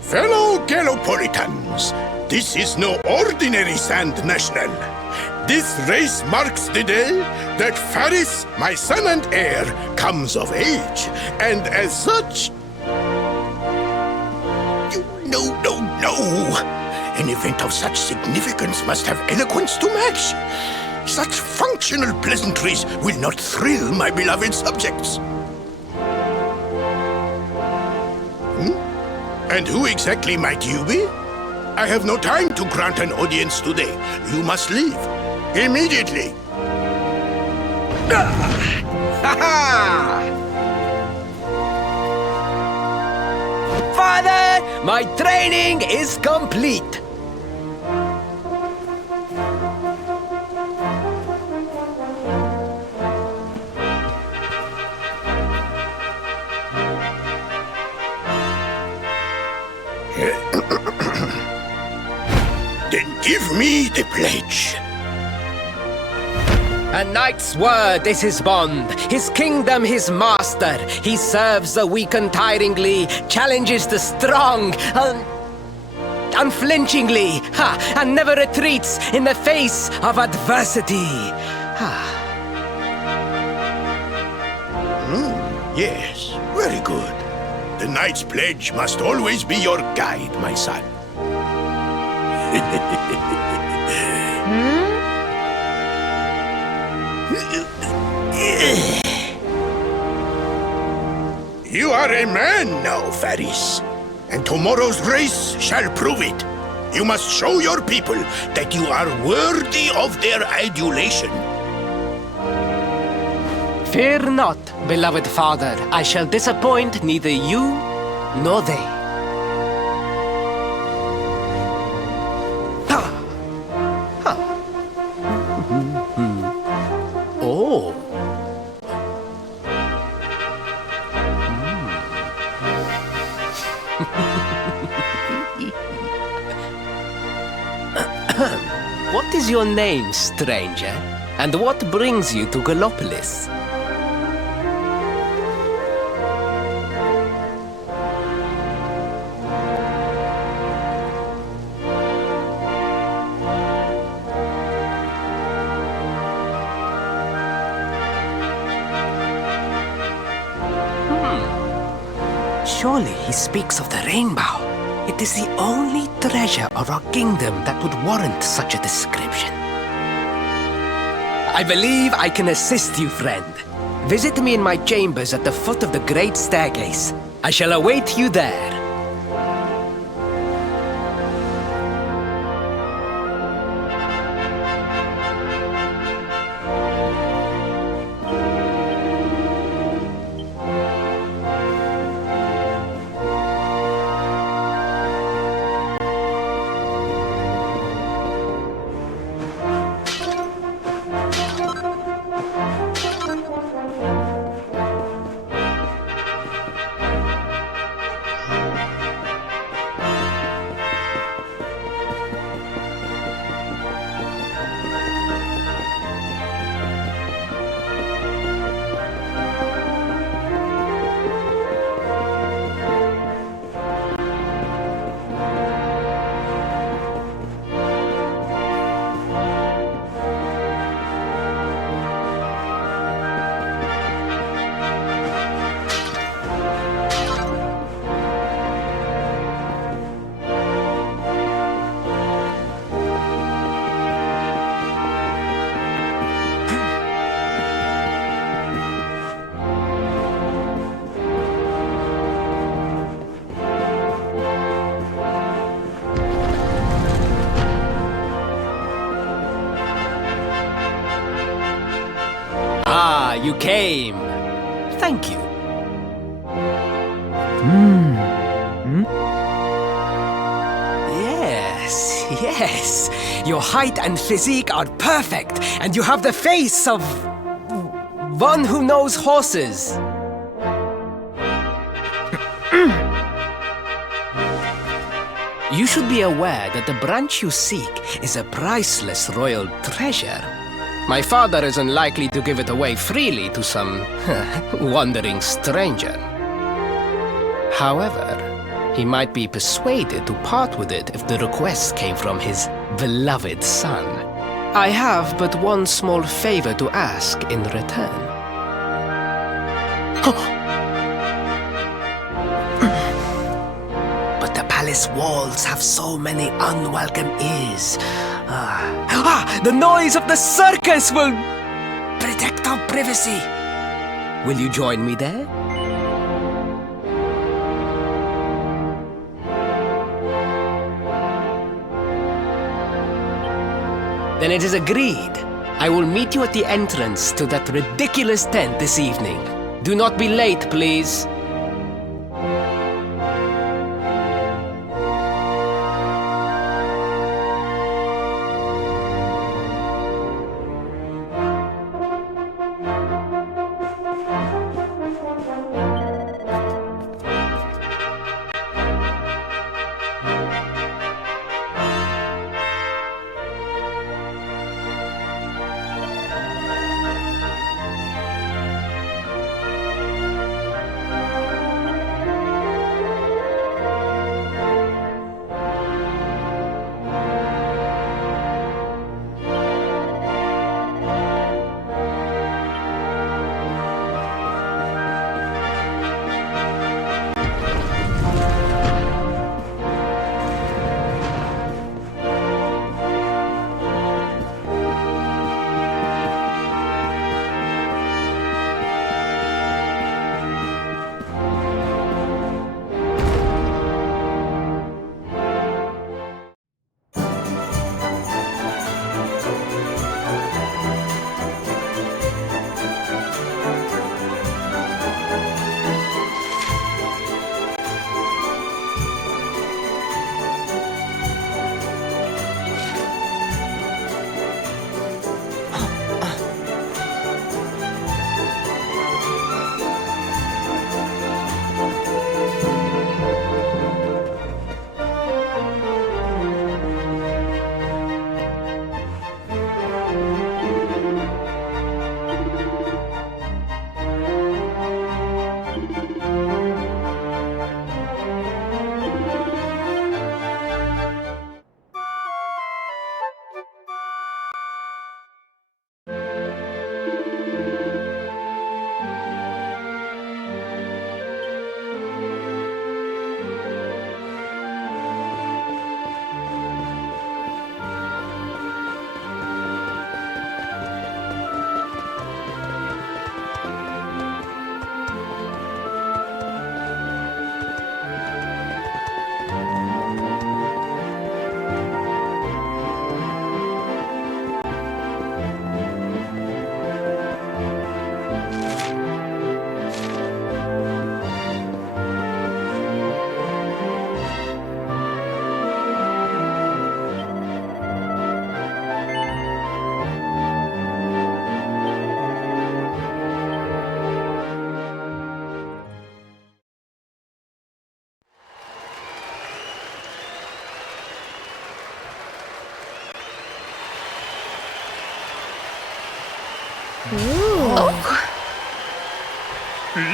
Fellow Gallopolitans, this is no ordinary Sand National. This race marks the day that Faris, my son and heir, comes of age, and as such... No. An event of such significance must have eloquence to match. Such functional pleasantries will not thrill my beloved subjects. And who exactly might you be? I have no time to grant an audience today. You must leave. Immediately. Father, my training is complete. Then give me the pledge. A knight's word is his bond, his kingdom his master. He serves the weak untiringly, challenges the strong unflinchingly, and never retreats in the face of adversity. Yes, very good. The knight's pledge must always be your guide, my son. You are a man now, Faris, and tomorrow's race shall prove it. You must show your people that you are worthy of their adulation. Fear not, beloved father. I shall disappoint neither you nor they. Oh. What is your name, stranger? And what brings you to Gallopolis? Surely he speaks of the rainbow. It is the only treasure of our kingdom that would warrant such a description. I believe I can assist you, friend. Visit me in my chambers at the foot of the great staircase. I shall await you there. You came. Thank you. Yes. Your height and physique are perfect, and you have the face of one who knows horses. You should be aware that the branch you seek is a priceless royal treasure. My father is unlikely to give it away freely to some wandering stranger. However, He might be persuaded to part with it if the request came from his beloved son. I have but one small favor to ask in return. But the palace walls have so many unwelcome ears. The noise of the circus will protect our privacy. Will you join me there? Then it is agreed. I will meet you at the entrance to that ridiculous tent this evening. Do not be late, please.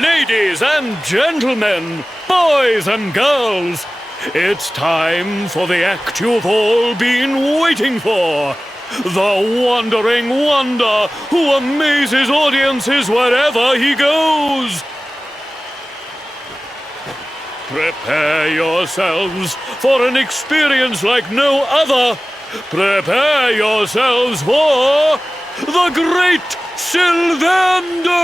Ladies and gentlemen, boys and girls, it's time for the act you've all been waiting for. The wandering wonder who amazes audiences wherever he goes. Prepare yourselves for an experience like no other. Prepare yourselves for the Great Sylvando!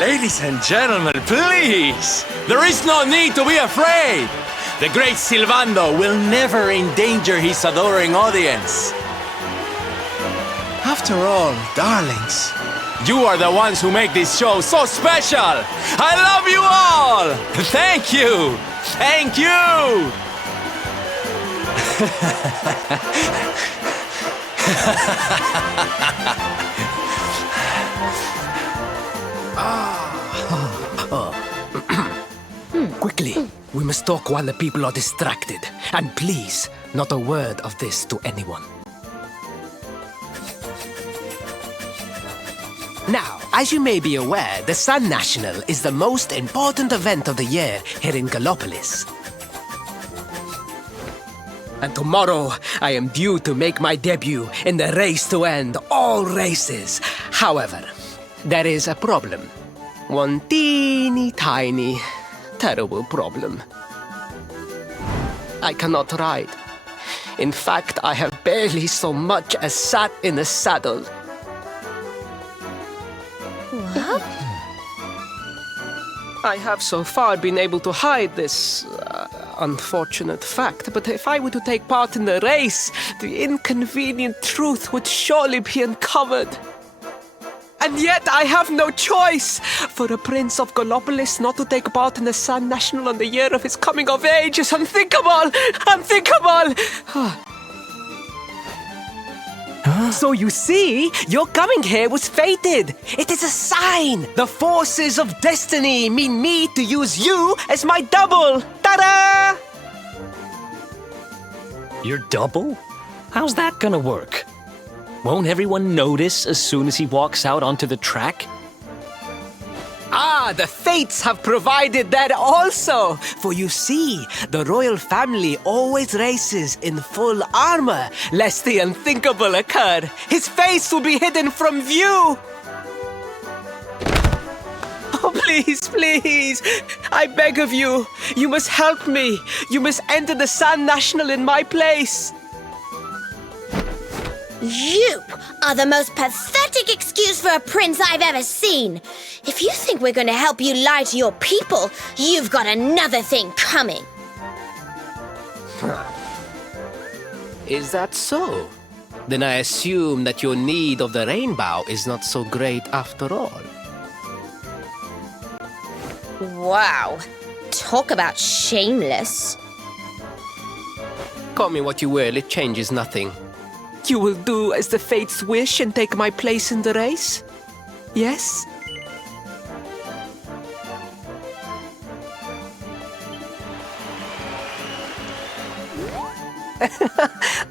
Ladies and gentlemen, please! There is no need to be afraid! The great Sylvando will never endanger his adoring audience. After all, darlings, you are the ones who make this show so special! I love you all! Thank you! Thank you! Quickly, we must talk while the people are distracted. And please, not a word of this to anyone. Now, as you may be aware, the Sun National is the most important event of the year here in Gallopolis. And tomorrow, I am due to make my debut in the race to end all races. However, there is a problem. One teeny tiny, terrible problem. I cannot ride. In fact, I have barely so much as sat in a saddle. What? I have so far been able to hide this unfortunate fact, but if I were to take part in the race, the inconvenient truth would surely be uncovered. And yet I have no choice! For a prince of Gallopolis not to take part in the Sun National on the year of his coming of age is unthinkable! Unthinkable! So you see, your coming here was fated. It is a sign. The forces of destiny mean me to use you as my double. Ta-da! Your double? How's that gonna work? Won't everyone notice as soon as he walks out onto the track? Ah, the fates have provided that also. For you see, the royal family always races in full armor, lest the unthinkable occur. His face will be hidden from view. Oh, please, please, I beg of you, you must help me. You must enter the Sun National in my place. You are the most pathetic excuse for a prince I've ever seen. If you think we're going to help you lie to your people, you've got another thing coming. Is that so? Then I assume that your need of the rainbow is not so great after all. Wow. Talk about shameless. Call me what you will, it changes nothing. You will do as the fates wish and take my place in the race? Yes?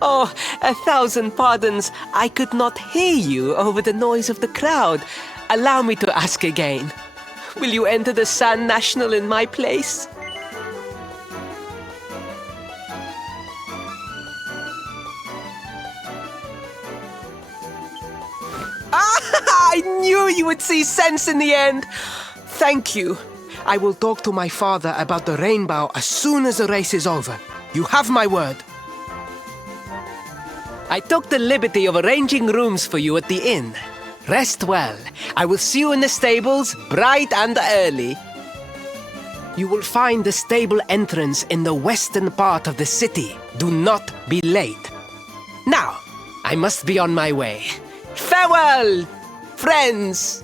Oh, 1,000 pardons. I could not hear you over the noise of the crowd. Allow me to ask again. Will you enter the Sun National in my place? I knew you would see sense in the end. Thank you. I will talk to my father about the rainbow as soon as the race is over. You have my word. I took the liberty of arranging rooms for you at the inn. Rest well. I will see you in the stables, bright and early. You will find the stable entrance in the western part of the city. Do not be late. Now, I must be on my way. Farewell, friends!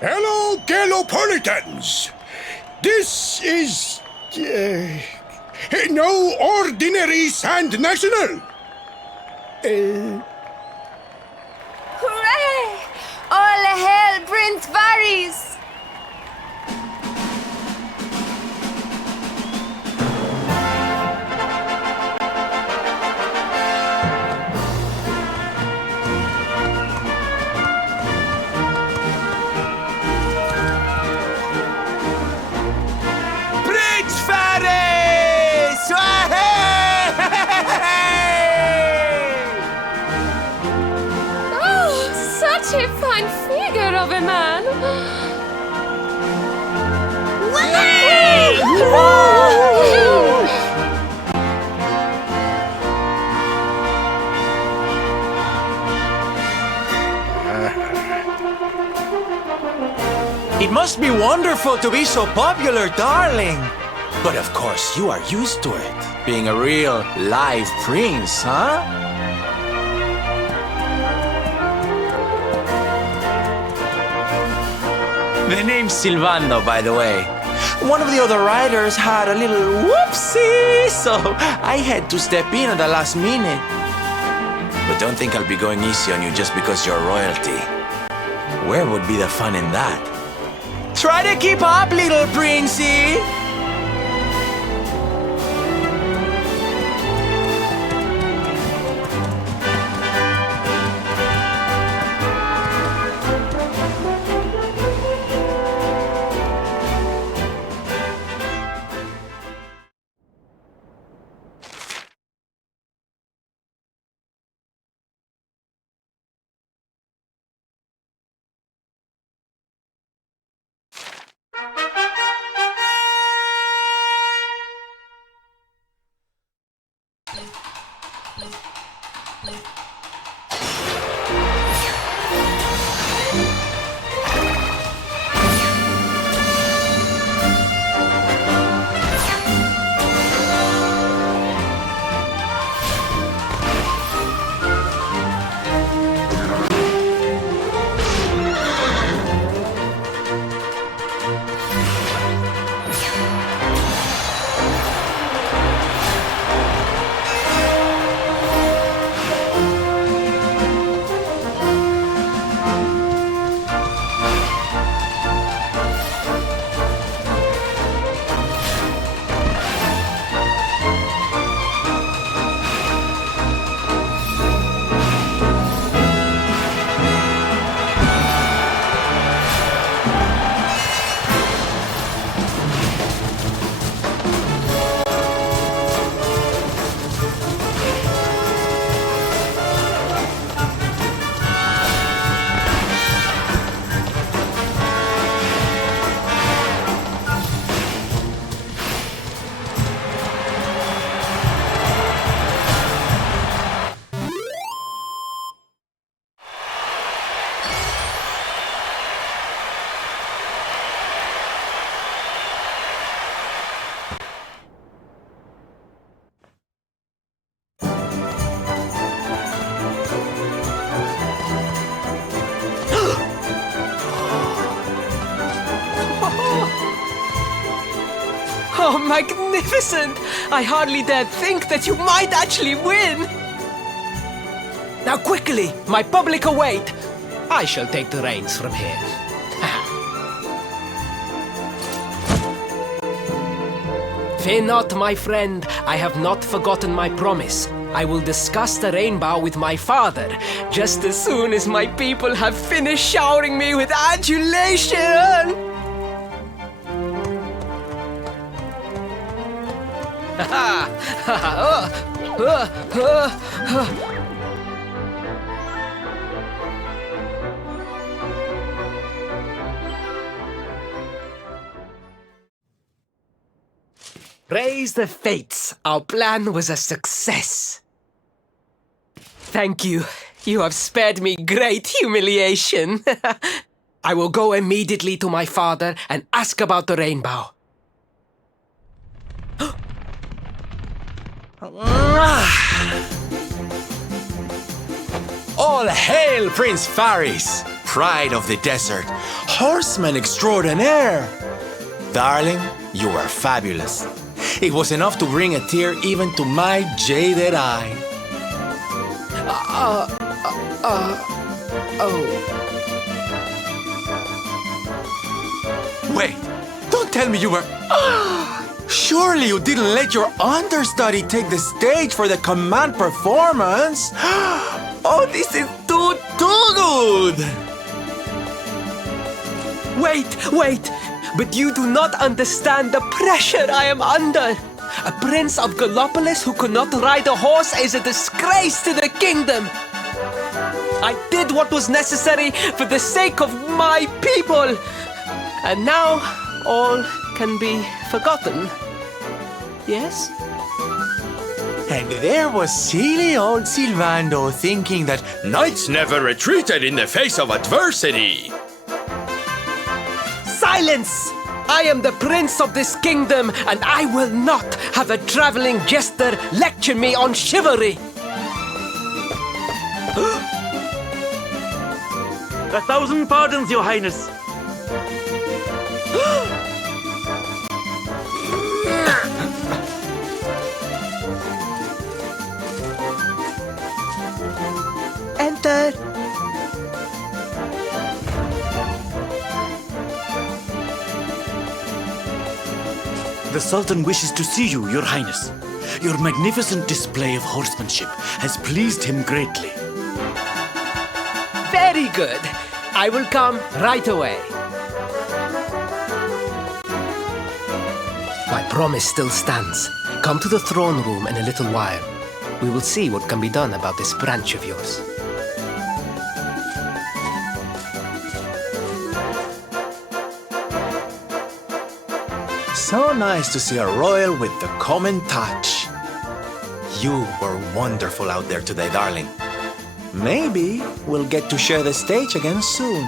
Hello, Gallopolitans. This is no ordinary Sand National. Hooray! All hail Prince Varys! Prince Varys! Oh, such a fine figure of a man! It must be wonderful to be so popular, darling. But of course, you are used to it. Being a real live prince, huh? The name's Silvano, by the way. One of the other riders had a little whoopsie, so I had to step in at the last minute. But don't think I'll be going easy on you just because you're royalty. Where would be the fun in that? Try to keep up, little princey! Oh, magnificent! I hardly dared think that you might actually win! Now quickly, my public await! I shall take the reins from here. Fear not, my friend, I have not forgotten my promise. I will discuss the rainbow with my father, just as soon as my people have finished showering me with adulation! Praise the fates, our plan was a success. Thank you. You have spared me great humiliation. I will go immediately to my father and ask about the rainbow. All hail Prince 𝐴𝐴𝐴𝐴𝐴𝐴, pride of the desert, horseman extraordinaire. Darling, you are fabulous. It was enough to bring a tear even to my jaded eye. Wait, don't tell me you were... Surely you didn't let your understudy take the stage for the command performance? Oh, this is too good! Wait! But you do not understand the pressure I am under. A prince of Gallopolis who could not ride a horse is a disgrace to the kingdom. I did what was necessary for the sake of my people. And now all can be forgotten. Yes? And there was silly old Sylvando thinking that knights never retreated in the face of adversity. Silence! I am the prince of this kingdom, and I will not have a traveling jester lecture me on chivalry. 1,000 pardons, Your Highness. Enter. The Sultan wishes to see you, Your Highness. Your magnificent display of horsemanship has pleased him greatly. Very good. I will come right away. My promise still stands. Come to the throne room in a little while. We will see what can be done about this branch of yours. So nice to see a royal with the common touch. You were wonderful out there today, darling. Maybe we'll get to share the stage again soon.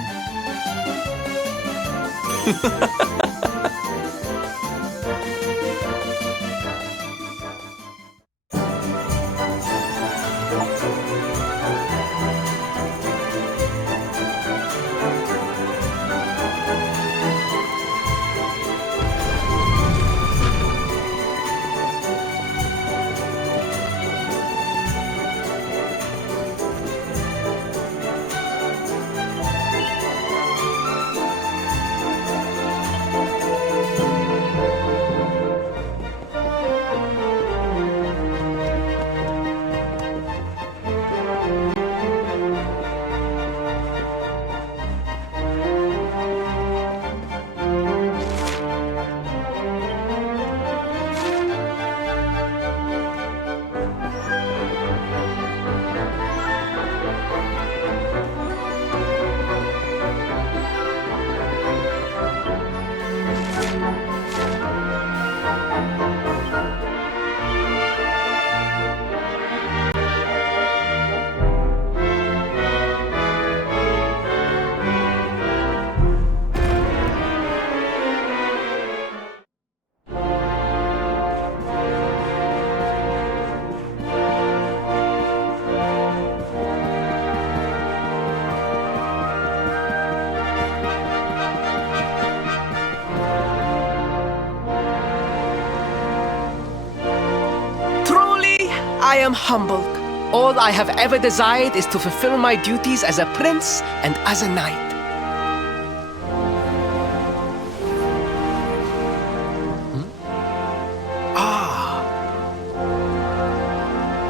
I am humbled. All I have ever desired is to fulfill my duties as a prince and as a knight.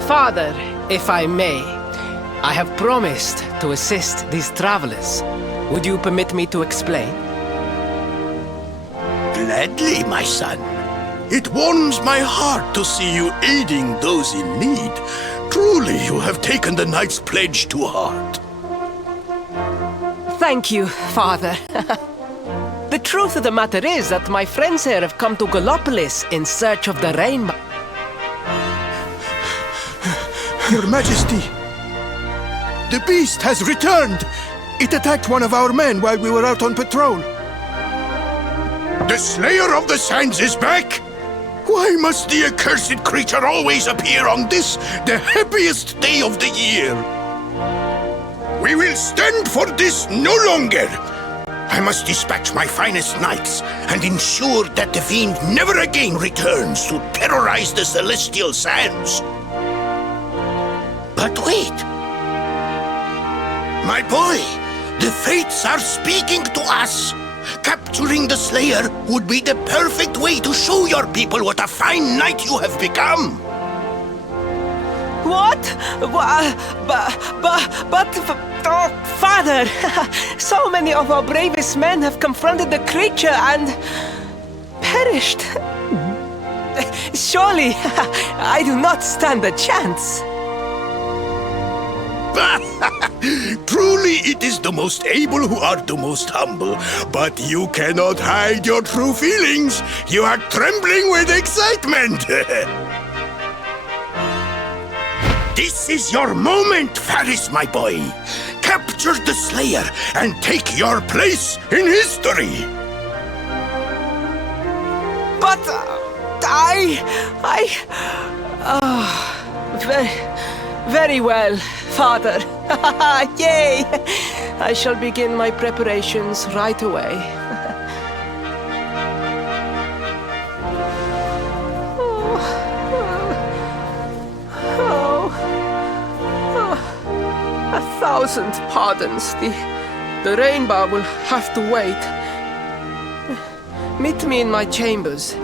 Father, if I may, I have promised to assist these travelers. Would you permit me to explain? Gladly, my son. It warms my heart to see you aiding those in need. Truly, you have taken the knight's pledge to heart. Thank you, Father. The truth of the matter is that my friends here have come to Gallopolis in search of the rainbow. Your Majesty, the beast has returned. It attacked one of our men while we were out on patrol. The Slayer of the Sands is back? Why must the accursed creature always appear on this, the happiest day of the year? We will stand for this no longer. I must dispatch my finest knights and ensure that the fiend never again returns to terrorize the celestial sands. But wait! My boy, the fates are speaking to us. Capturing the Slayer would be the perfect way to show your people what a fine knight you have become. What? Oh, Father! So many of our bravest men have confronted the creature and perished. Surely, I do not stand a chance. Truly, it is the most able who are the most humble. But you cannot hide your true feelings. You are trembling with excitement. This is your moment, Faris, my boy. Capture the Slayer and take your place in history. But very well, Father. Yay! I shall begin my preparations right away. A thousand pardons. The rainbow will have to wait. Meet me in my chambers.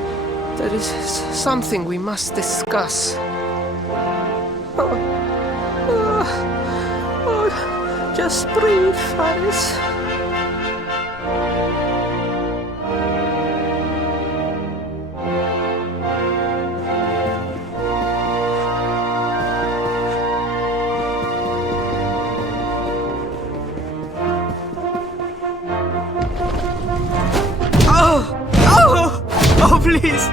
There is something we must discuss. Just breathe, Faris. Oh, please.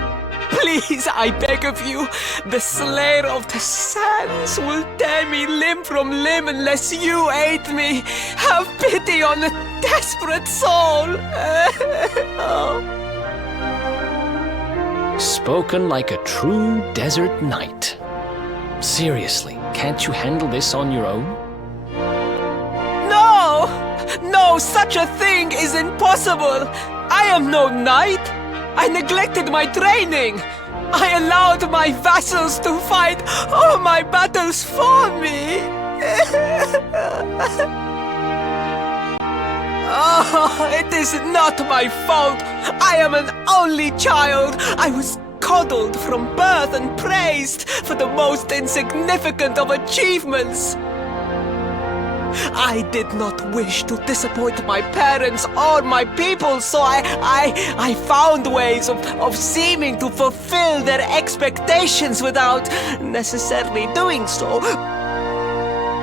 Please, I beg of you, the Slayer of the Sands will tear me limb from limb unless you aid me. Have pity on a desperate soul. Spoken like a true desert knight. Seriously, can't you handle this on your own? No! No, such a thing is impossible. I am no knight. I neglected my training. I allowed my vassals to fight all my battles for me. Oh, it is not my fault. I am an only child. I was coddled from birth and praised for the most insignificant of achievements. I did not wish to disappoint my parents or my people, so I found ways of seeming to fulfill their expectations without necessarily doing so.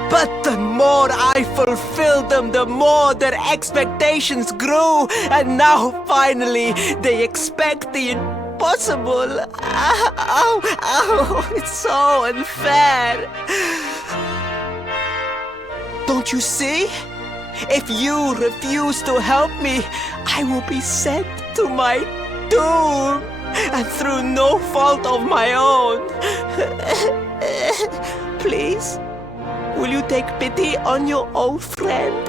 But the more I fulfilled them, the more their expectations grew, and now finally they expect the impossible. Ow, it's so unfair. Don't you see? If you refuse to help me, I will be sent to my doom, and through no fault of my own. Please, will you take pity on your old friend?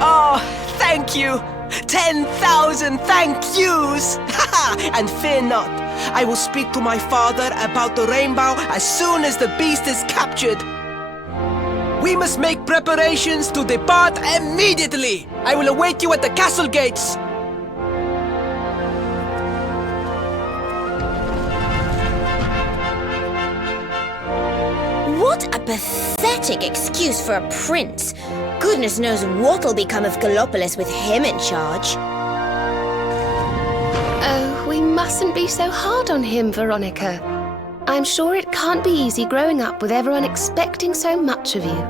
Oh, thank you. 10,000 thank yous! And fear not, I will speak to my father about the rainbow as soon as the beast is captured. We must make preparations to depart immediately. I will await you at the castle gates. What a pathetic excuse for a prince. Goodness knows what'll become of Gallopolis with him in charge. Oh, we mustn't be so hard on him, Veronica. I'm sure it can't be easy growing up with everyone expecting so much of you.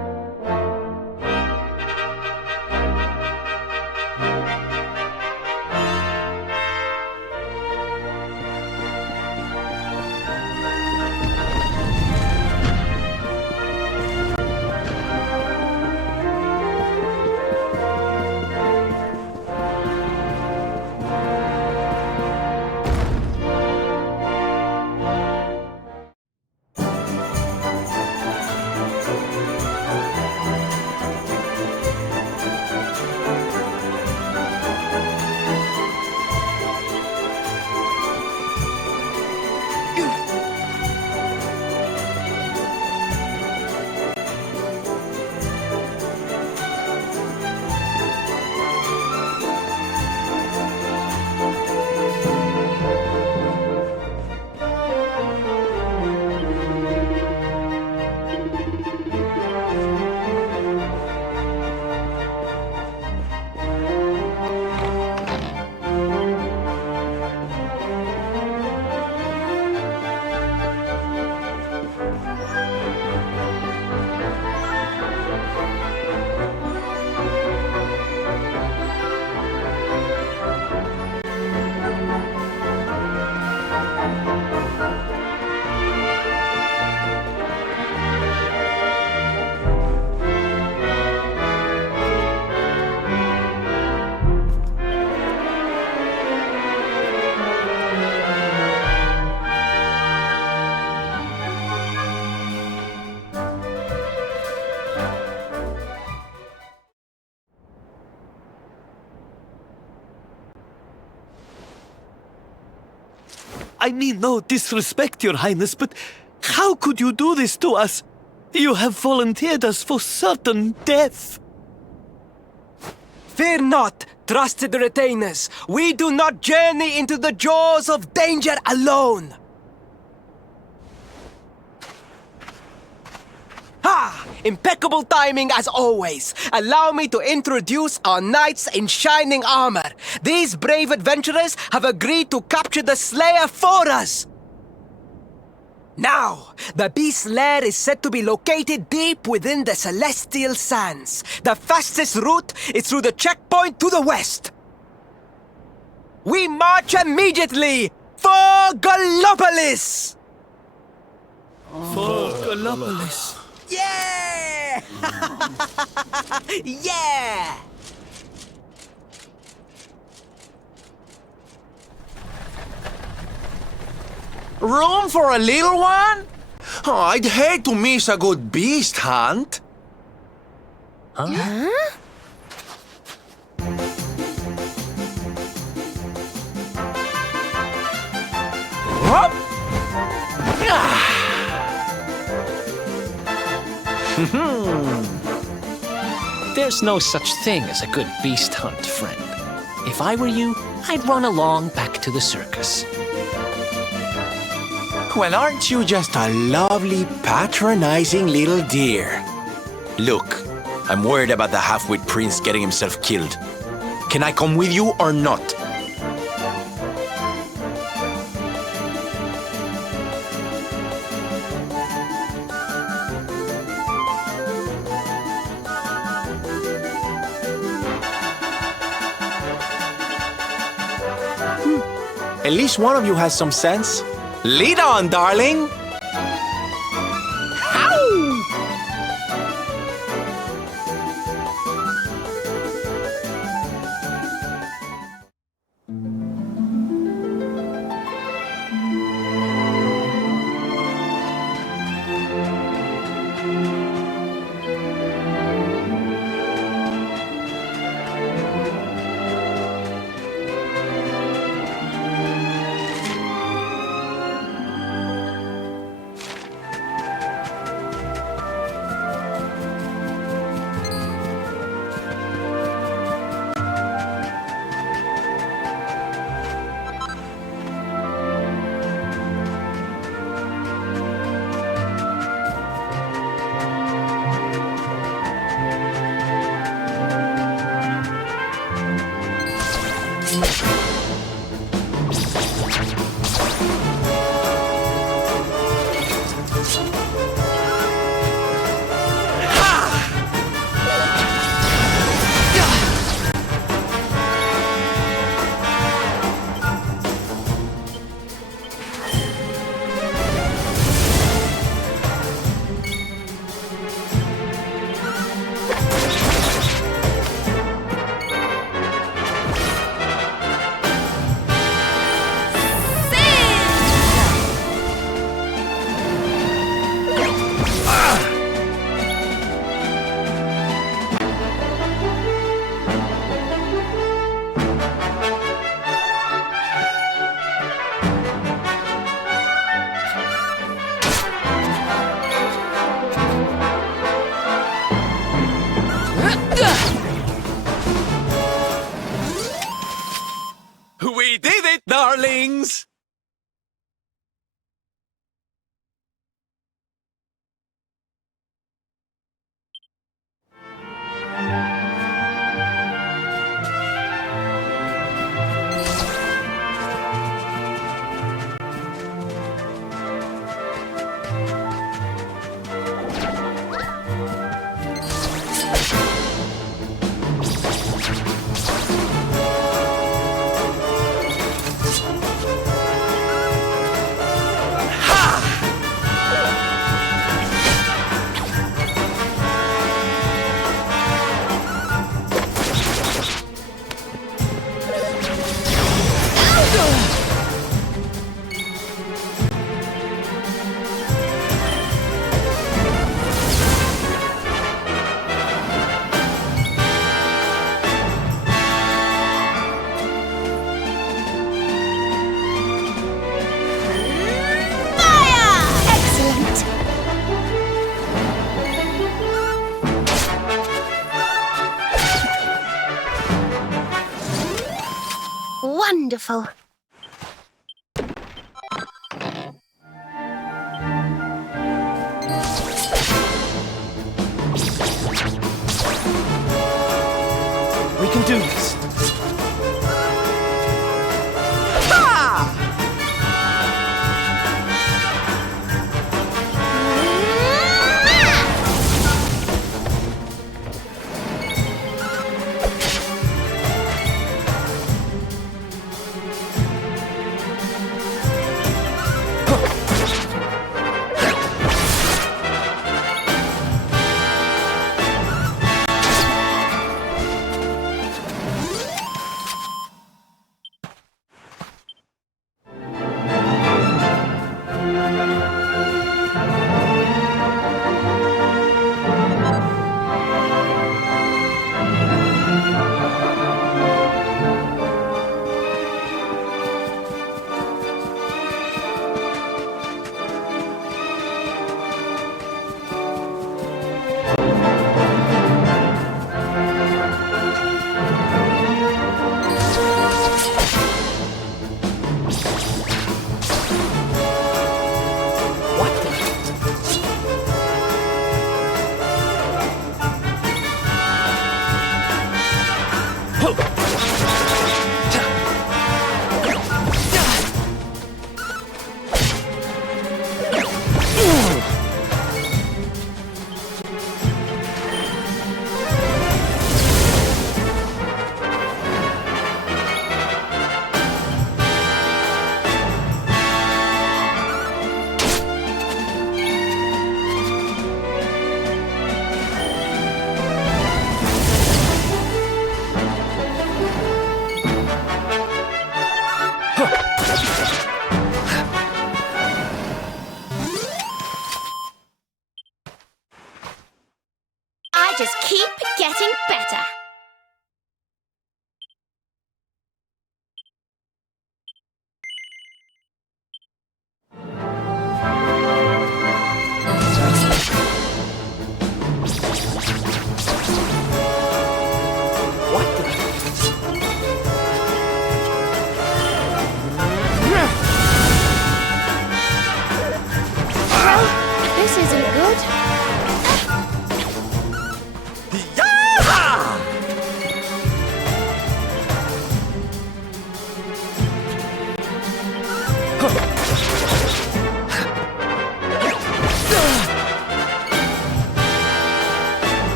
I mean no disrespect, Your Highness, but how could you do this to us? You have volunteered us for certain death. Fear not, trusted retainers. We do not journey into the jaws of danger alone. Ha! Impeccable timing as always. Allow me to introduce our knights in shining armor. These brave adventurers have agreed to capture the Slayer for us. Now, the beast's lair is said to be located deep within the Celestial Sands. The fastest route is through the checkpoint to the west. We march immediately for Gallopolis! For Gallopolis. Yeah! Yeah! Room for a little one? Oh, I'd hate to miss a good beast hunt. Huh? Whoop. There's no such thing as a good beast hunt, friend. If I were you, I'd run along back to the circus. Well, aren't you just a lovely, patronizing little dear? Look, I'm worried about the half-wit prince getting himself killed. Can I come with you or not? At least one of you has some sense. Lead on, darling! wonderful. We can do this. I just keep getting better. This isn't good.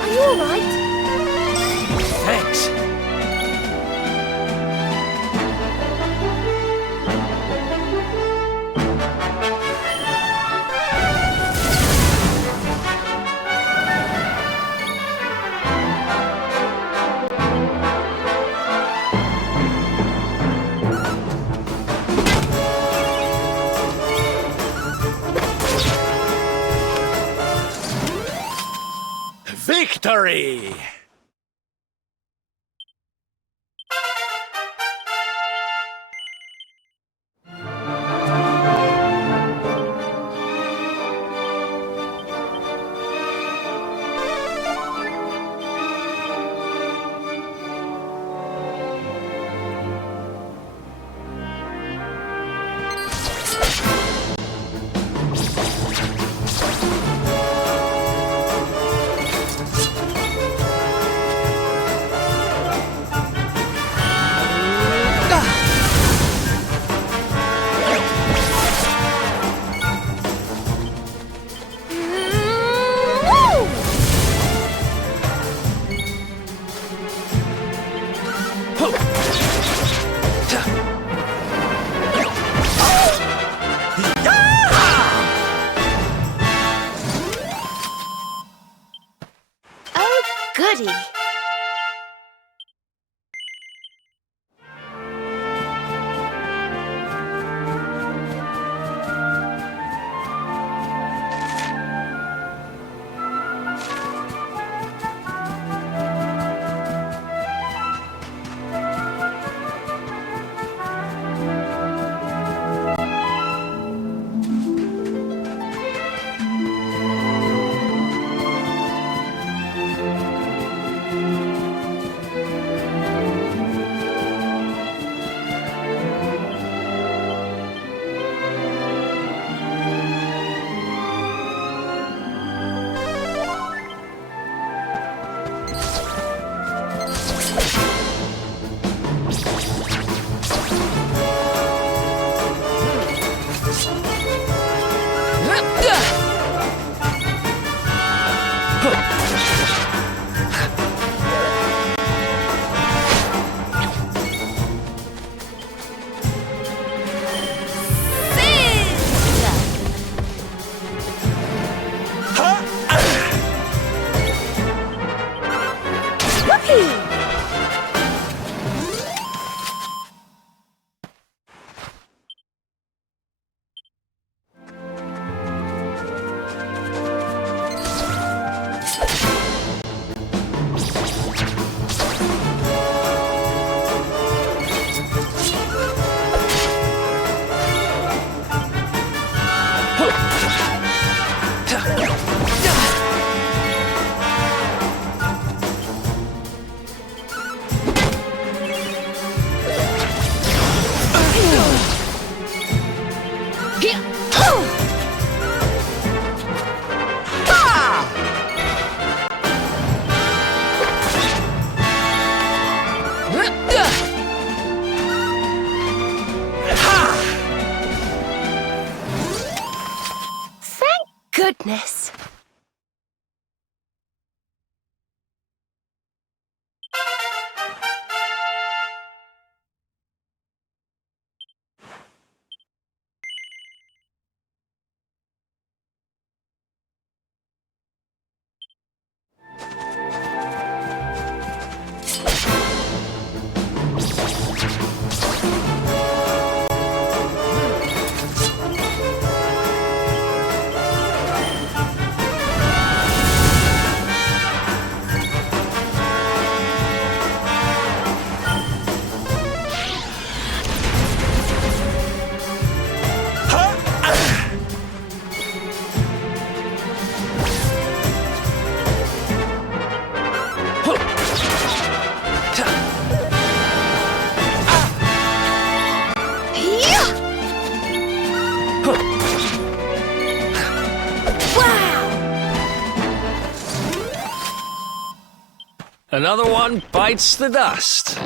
Are you all right? Thanks. Victory! Oh, goody. Goodness. Another one bites the dust.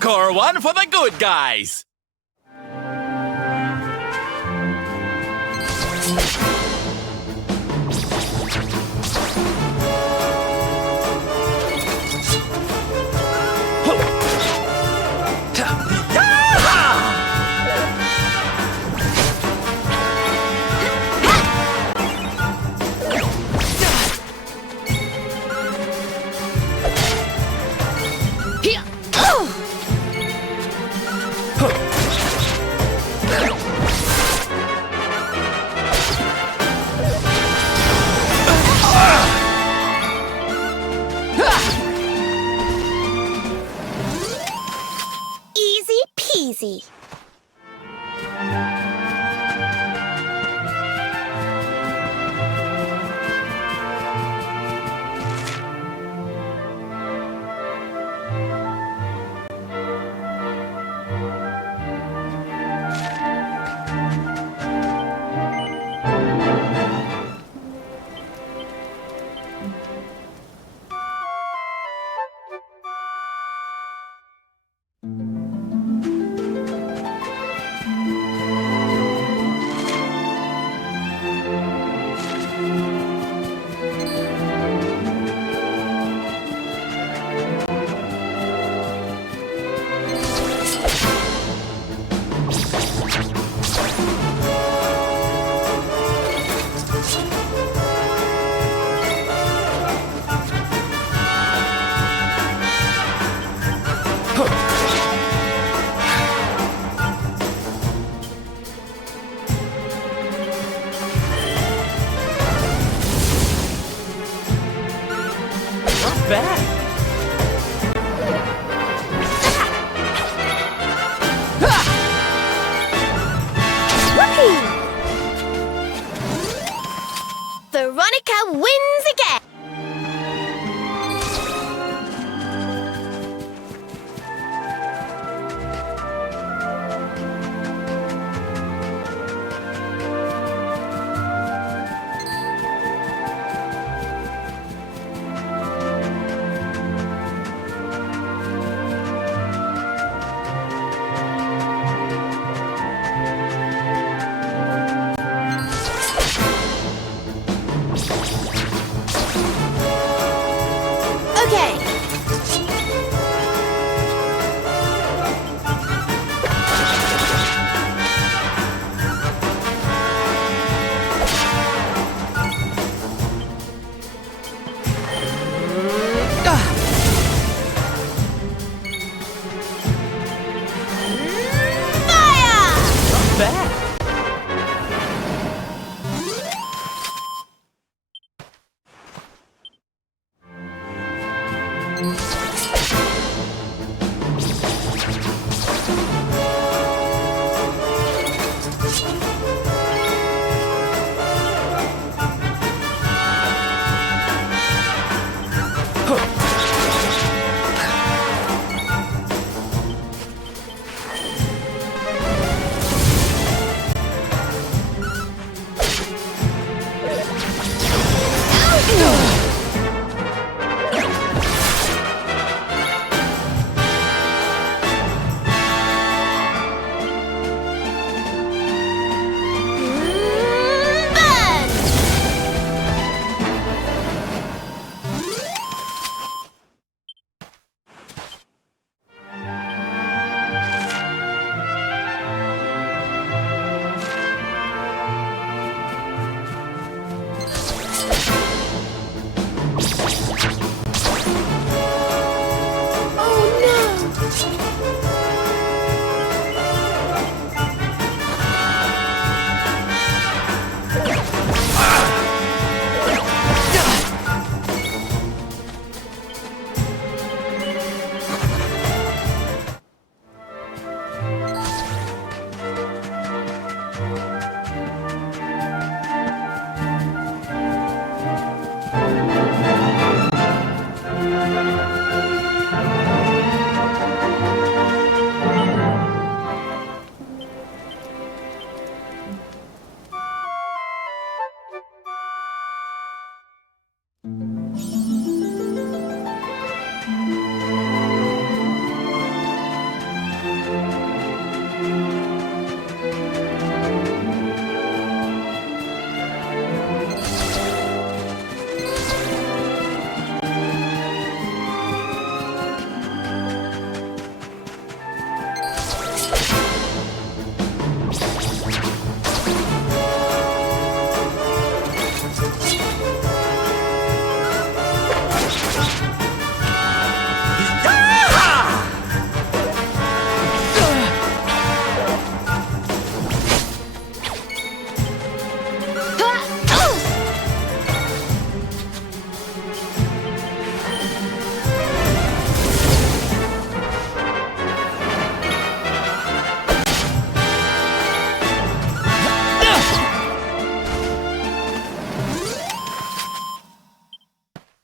Score one for the good guys! Easy peasy. Veronica wins again. Okay.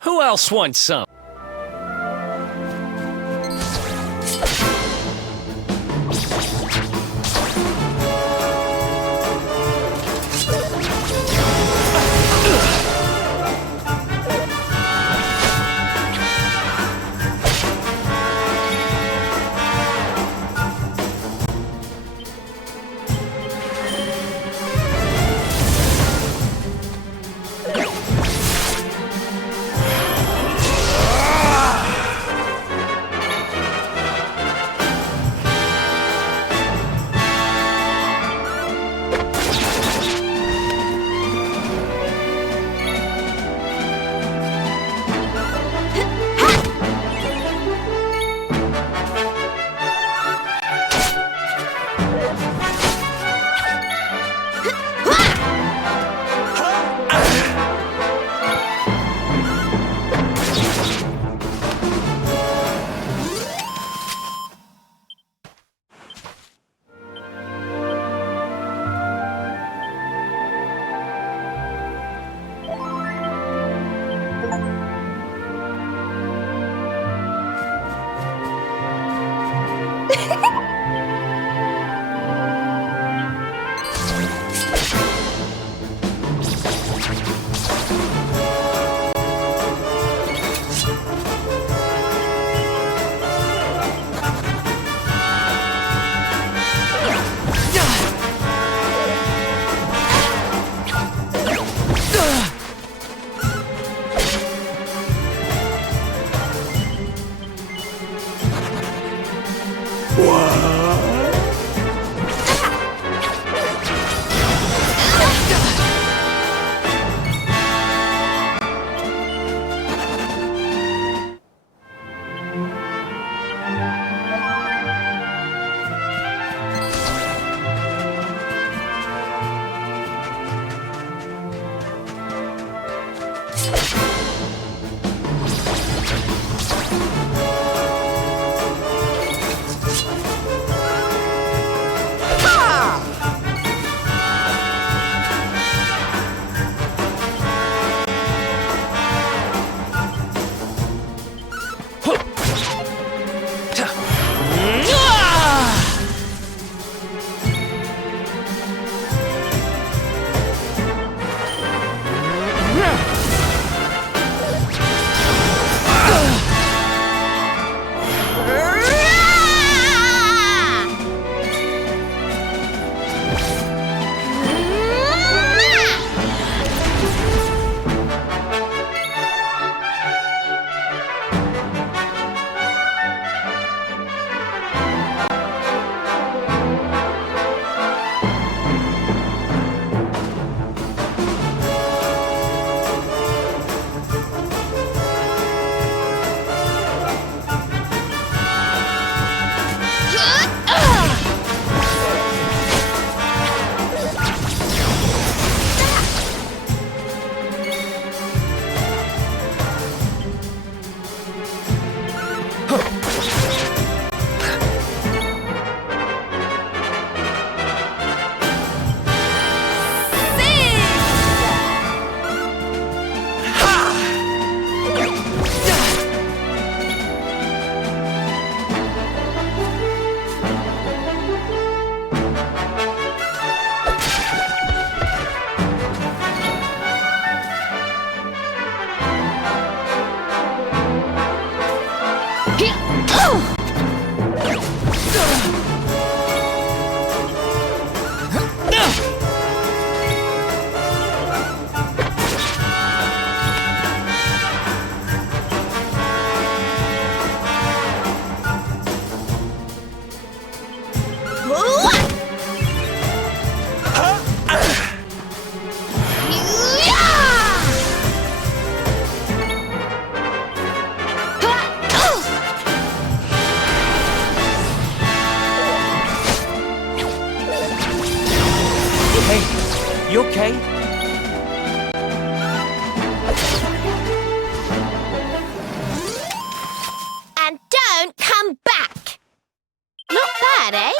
Who else wants some? You okay? And don't come back! Not bad, eh?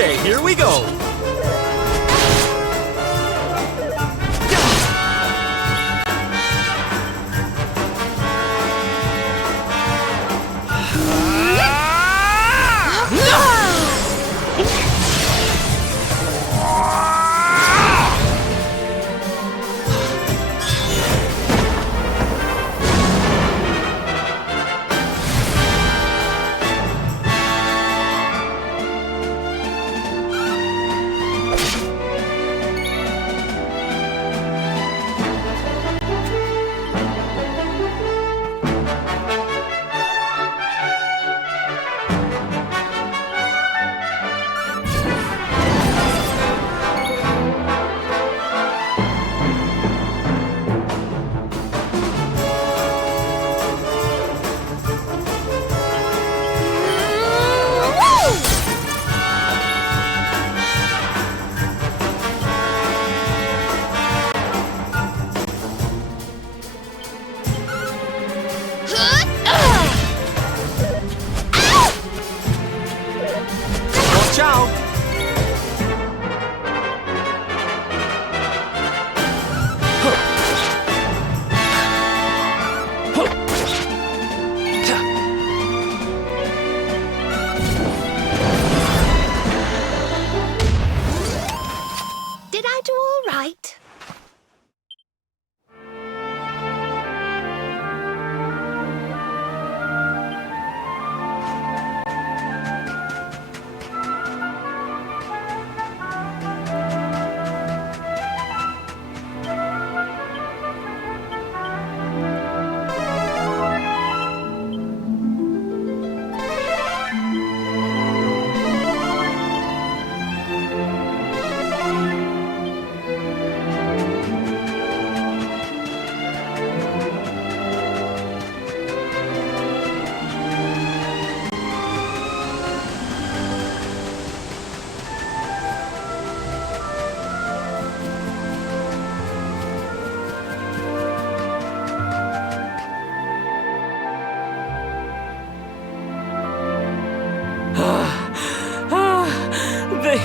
Okay, here we go.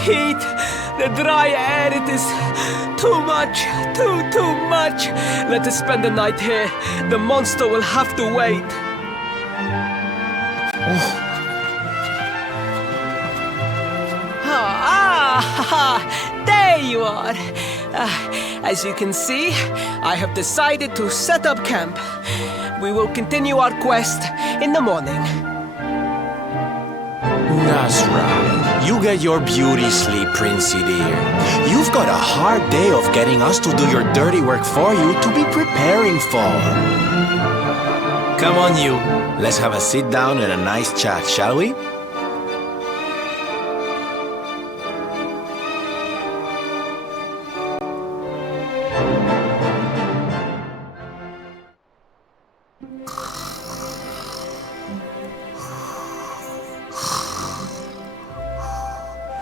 heat, the dry air, it is too much, too much. Let us spend the night here. The monster will have to wait. There you are. As you can see, I have decided to set up camp. We will continue our quest in the morning. That's right. You get your beauty sleep, Princey dear. You've got a hard day of getting us to do your dirty work for you to be preparing for. Come on, you. Let's have a sit down and a nice chat, shall we?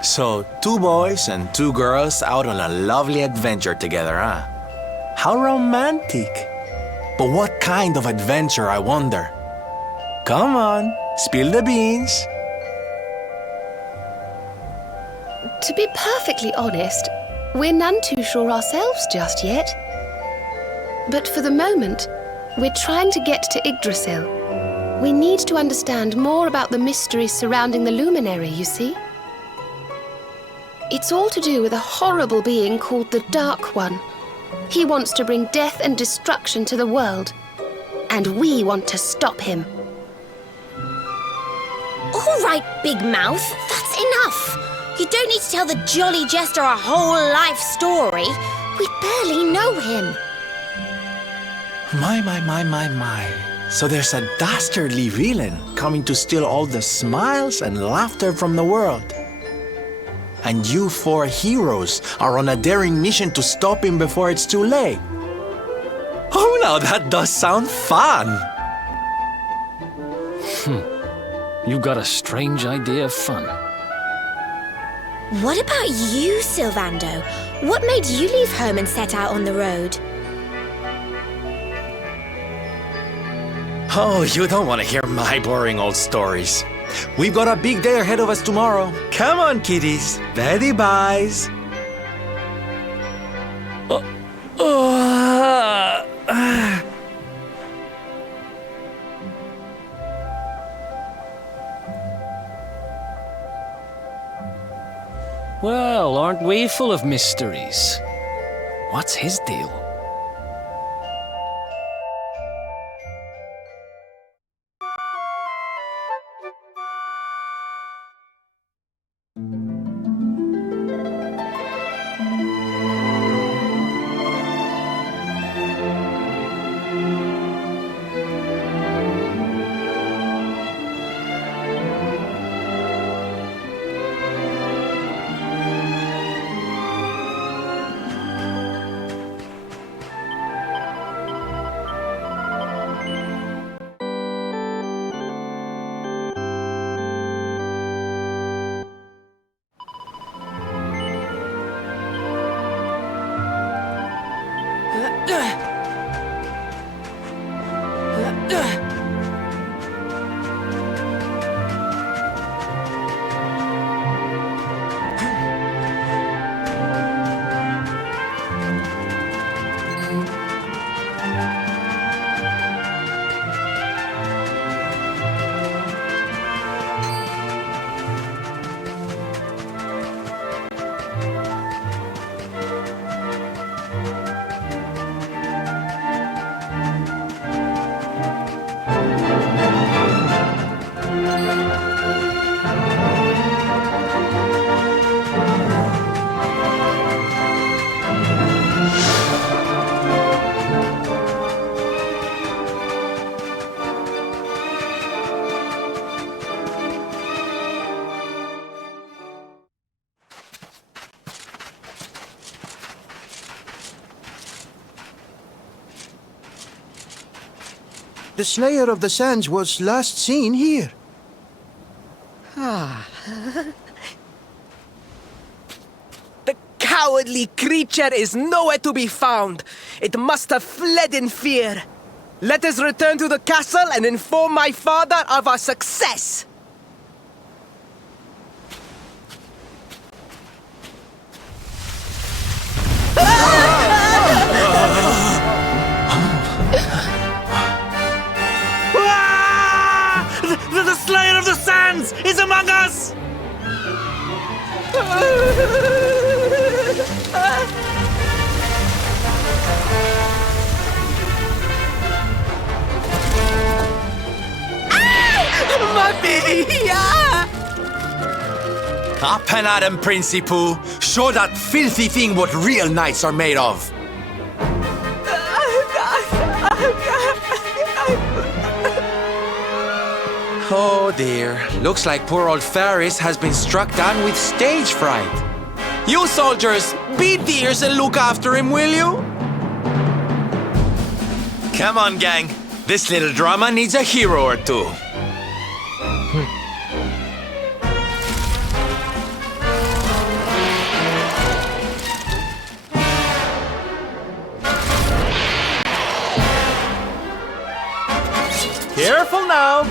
So, 2 boys and 2 girls out on a lovely adventure together, huh? How romantic. But what kind of adventure, I wonder? Come on, spill the beans. To be perfectly honest, we're none too sure ourselves just yet. But for the moment, we're trying to get to Yggdrasil. We need to understand more about the mysteries surrounding the luminary, you see? It's all to do with a horrible being called the Dark One. He wants to bring death and destruction to the world. And we want to stop him. All right, Big Mouth, that's enough. You don't need to tell the Jolly Jester a whole life story. We barely know him. My. So there's a dastardly villain coming to steal all the smiles and laughter from the world. And you 4 heroes are on a daring mission to stop him before it's too late. Oh, now that does sound fun. You've got a strange idea of fun. What about you, Sylvando? What made you leave home and set out on the road? Oh, you don't want to hear my boring old stories. We've got a big day ahead of us tomorrow. Come on, kiddies. Daddy buys. Well, aren't we full of mysteries? What's his deal? The Slayer of the Sands was last seen here. The cowardly creature is nowhere to be found. It must have fled in fear. Let us return to the castle and inform my father of our success. Up and at 'em, Principoo. Show that filthy thing what real knights are made of. Oh dear. Looks like poor old Faris has been struck down with stage fright. You soldiers, beat the ears and look after him, will you? Come on, gang. This little drama needs a hero or two. Careful now.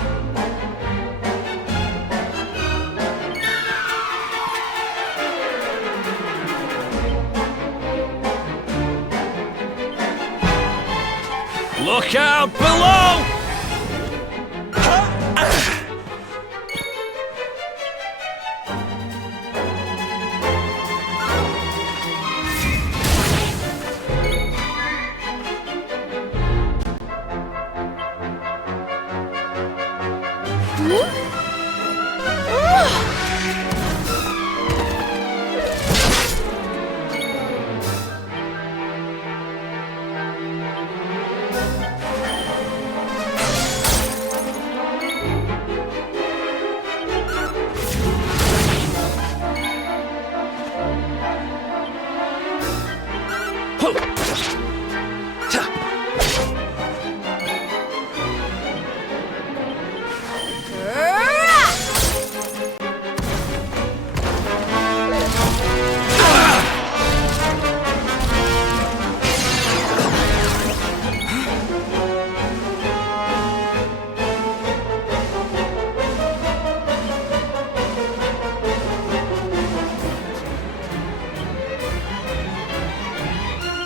Look out below!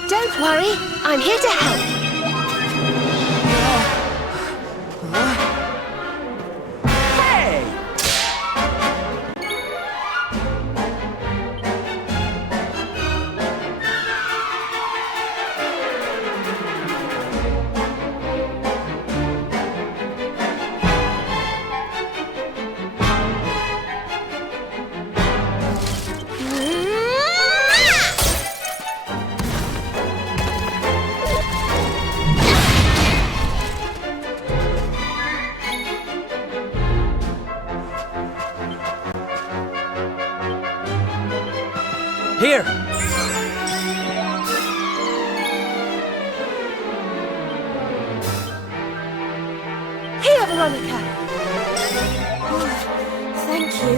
Don't worry, I'm here to help. Here! Here, Veronica. Thank you.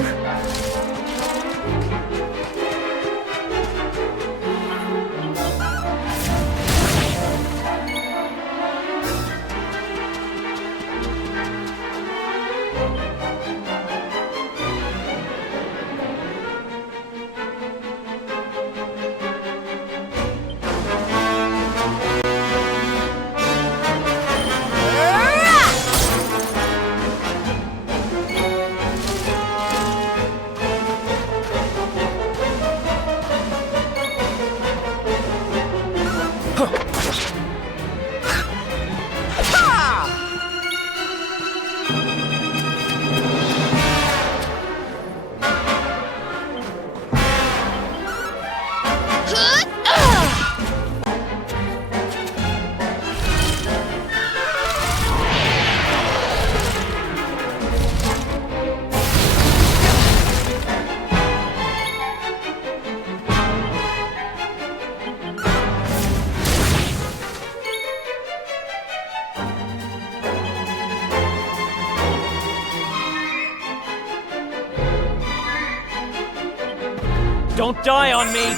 Don't die on me!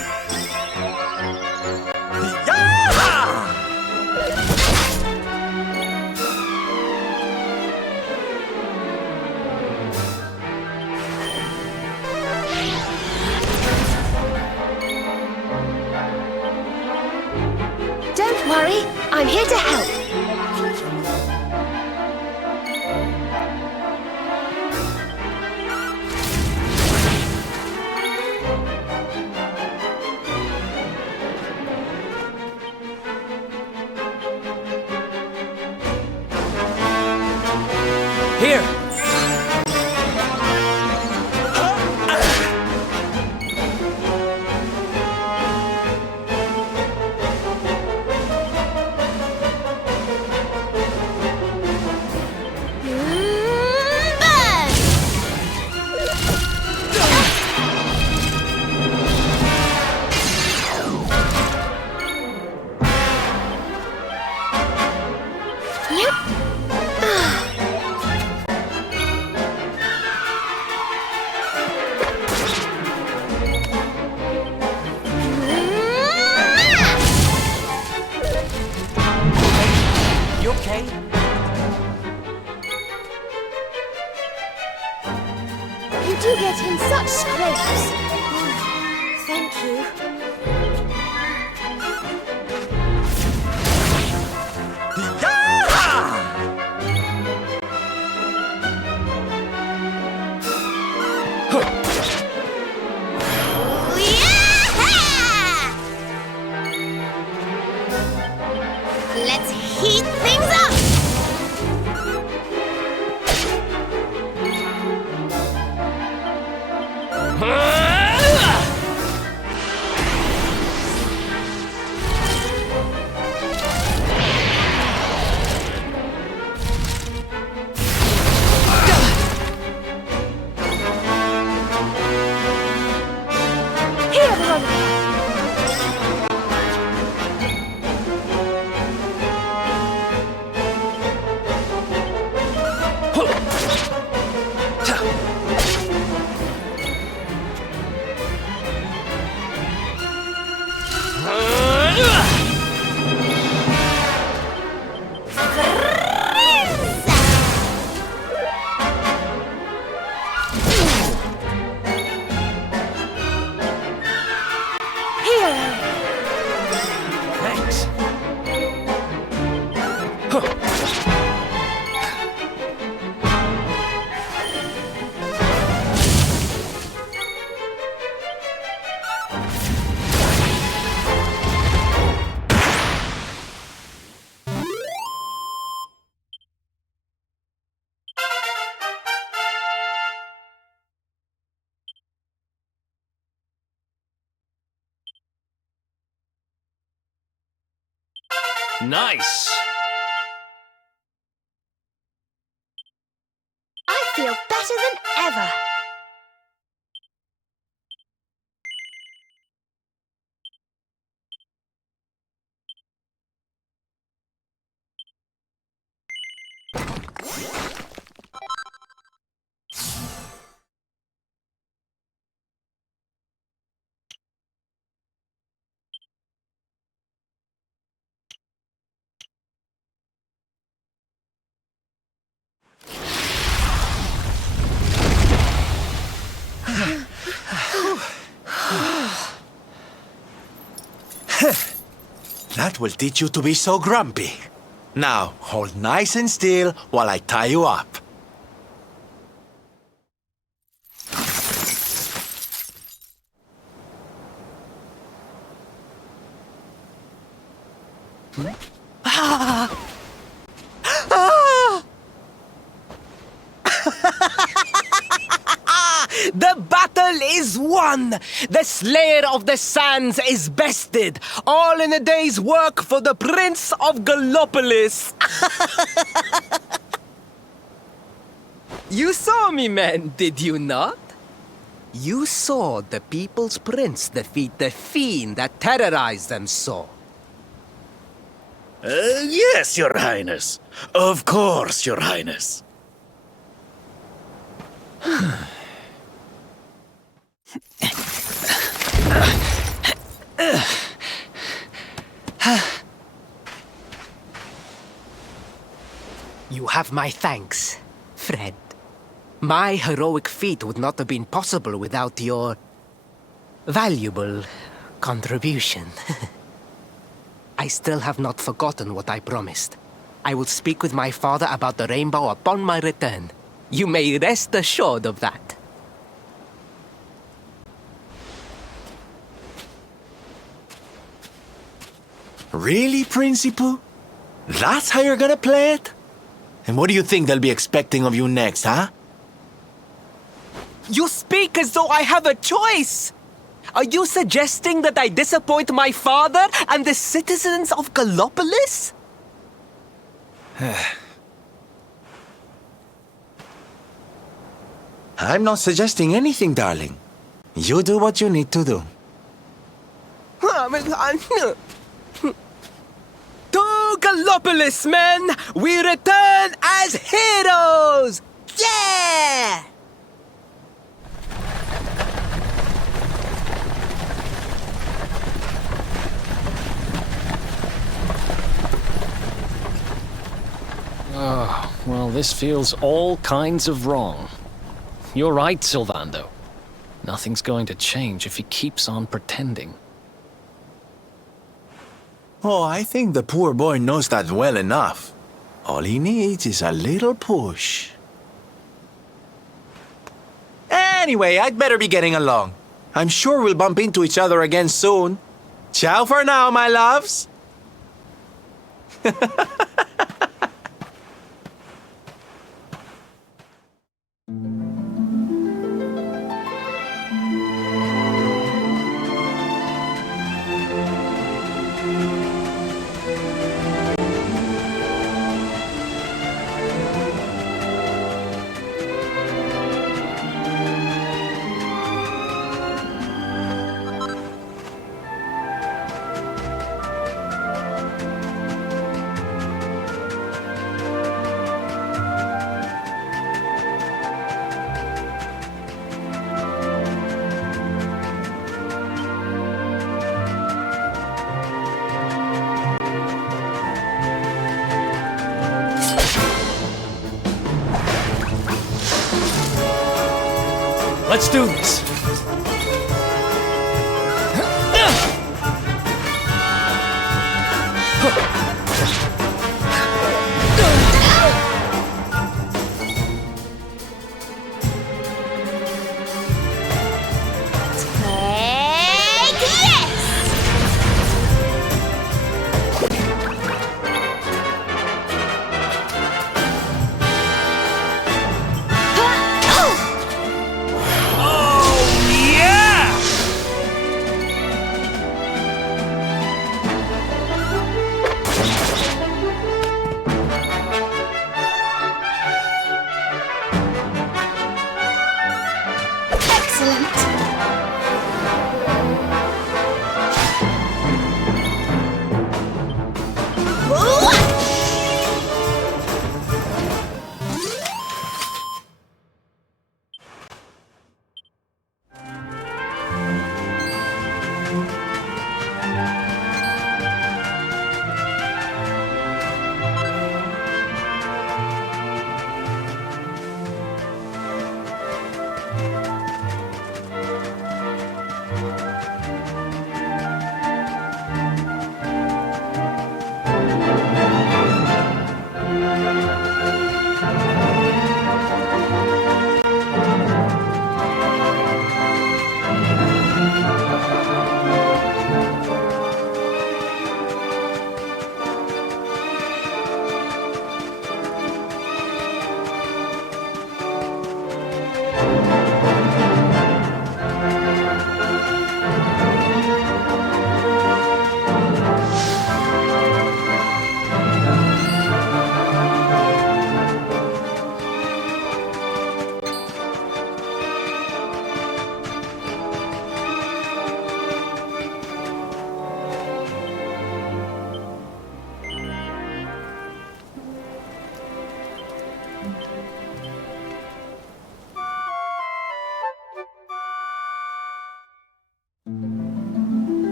Don't worry, I'm here to help. Here! okay? You do get in such scrapes. Thank you. Let's heat things up! Here, Veronica! Thanks. Nice. I feel better than ever. That will teach you to be so grumpy. Now, hold nice and still while I tie you up. The battle is won! The Slayer of the Sands is bested! All in a day's work for the Prince of Gallopolis! You saw me, men, did you not? You saw the People's Prince defeat the fiend that terrorized them so. Yes, Your Highness. Of course, Your Highness. You have my thanks, friend. My heroic feat would not have been possible without your valuable contribution. I still have not forgotten what I promised. I will speak with my father about the rainbow upon my return. You may rest assured of that. Really, Principal? That's how you're gonna play it? And what do you think they'll be expecting of you next, huh? You speak as though I have a choice! Are you suggesting that I disappoint my father and the citizens of Gallopolis? I'm not suggesting anything, darling. You do what you need to do. To Gallopolis, men! We return as heroes! Yeah! Well, this feels all kinds of wrong. You're right, 𝐶𝐿vando. Nothing's going to change if he keeps on pretending. Oh, I think the poor boy knows that well enough. All he needs is a little push. Anyway, I'd better be getting along. I'm sure we'll bump into each other again soon. Ciao for now, my loves. Let's do this.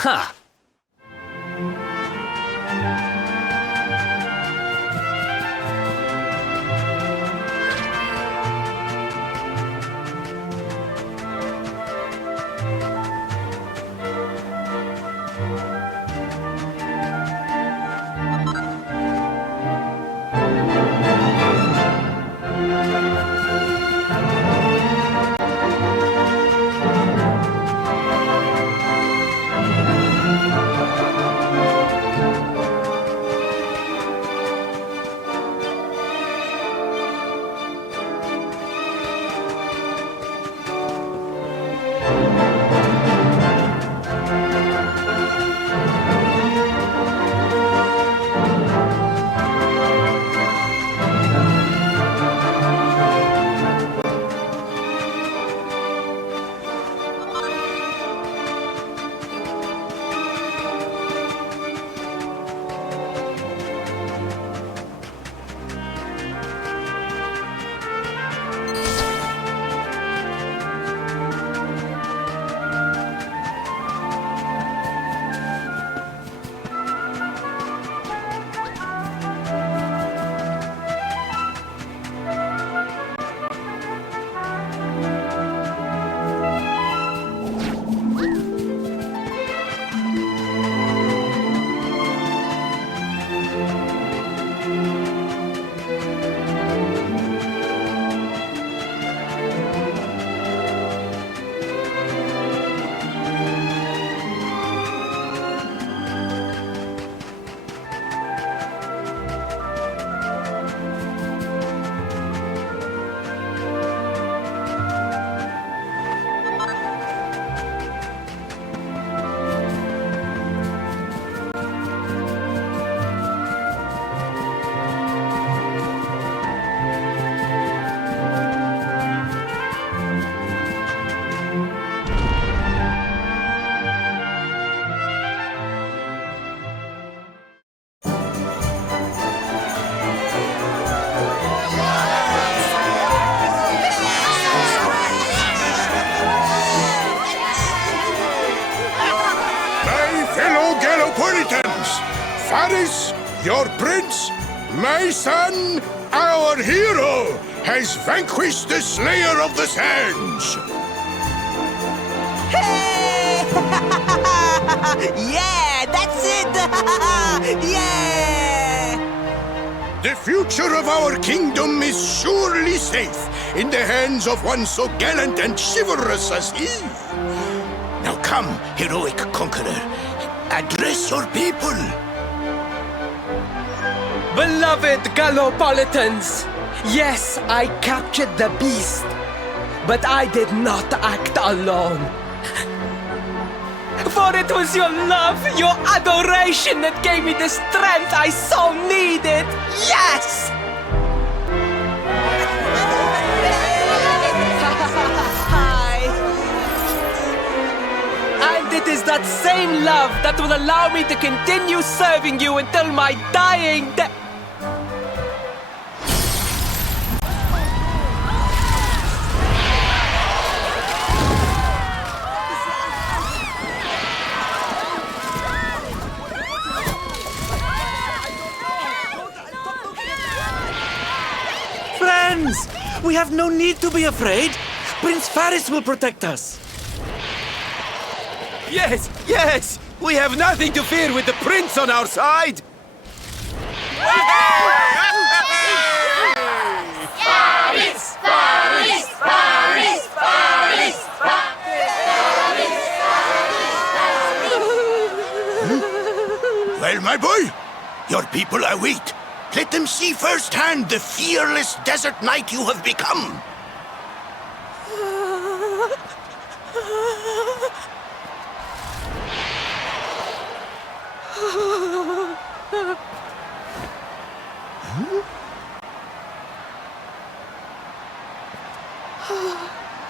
Ha! Faris, your prince, my son, our hero, has vanquished the Slayer of the Sands. Hey! Yeah, that's it! Yeah! The future of our kingdom is surely safe in the hands of one so gallant and chivalrous as he. Now come, heroic conqueror, address your people. Beloved Gallopolitans, yes, I captured the beast, but I did not act alone. For it was your love, your adoration that gave me the strength I so needed. Yes! And it is that same love that will allow me to continue serving you until my dying day. Friends, we have no need to be afraid. Prince Faris will protect us. Yes, yes! We have nothing to fear with the prince on our side! Faris! Faris! Faris! Faris! Well, my boy, your people await. Let them see firsthand the fearless desert knight you have become.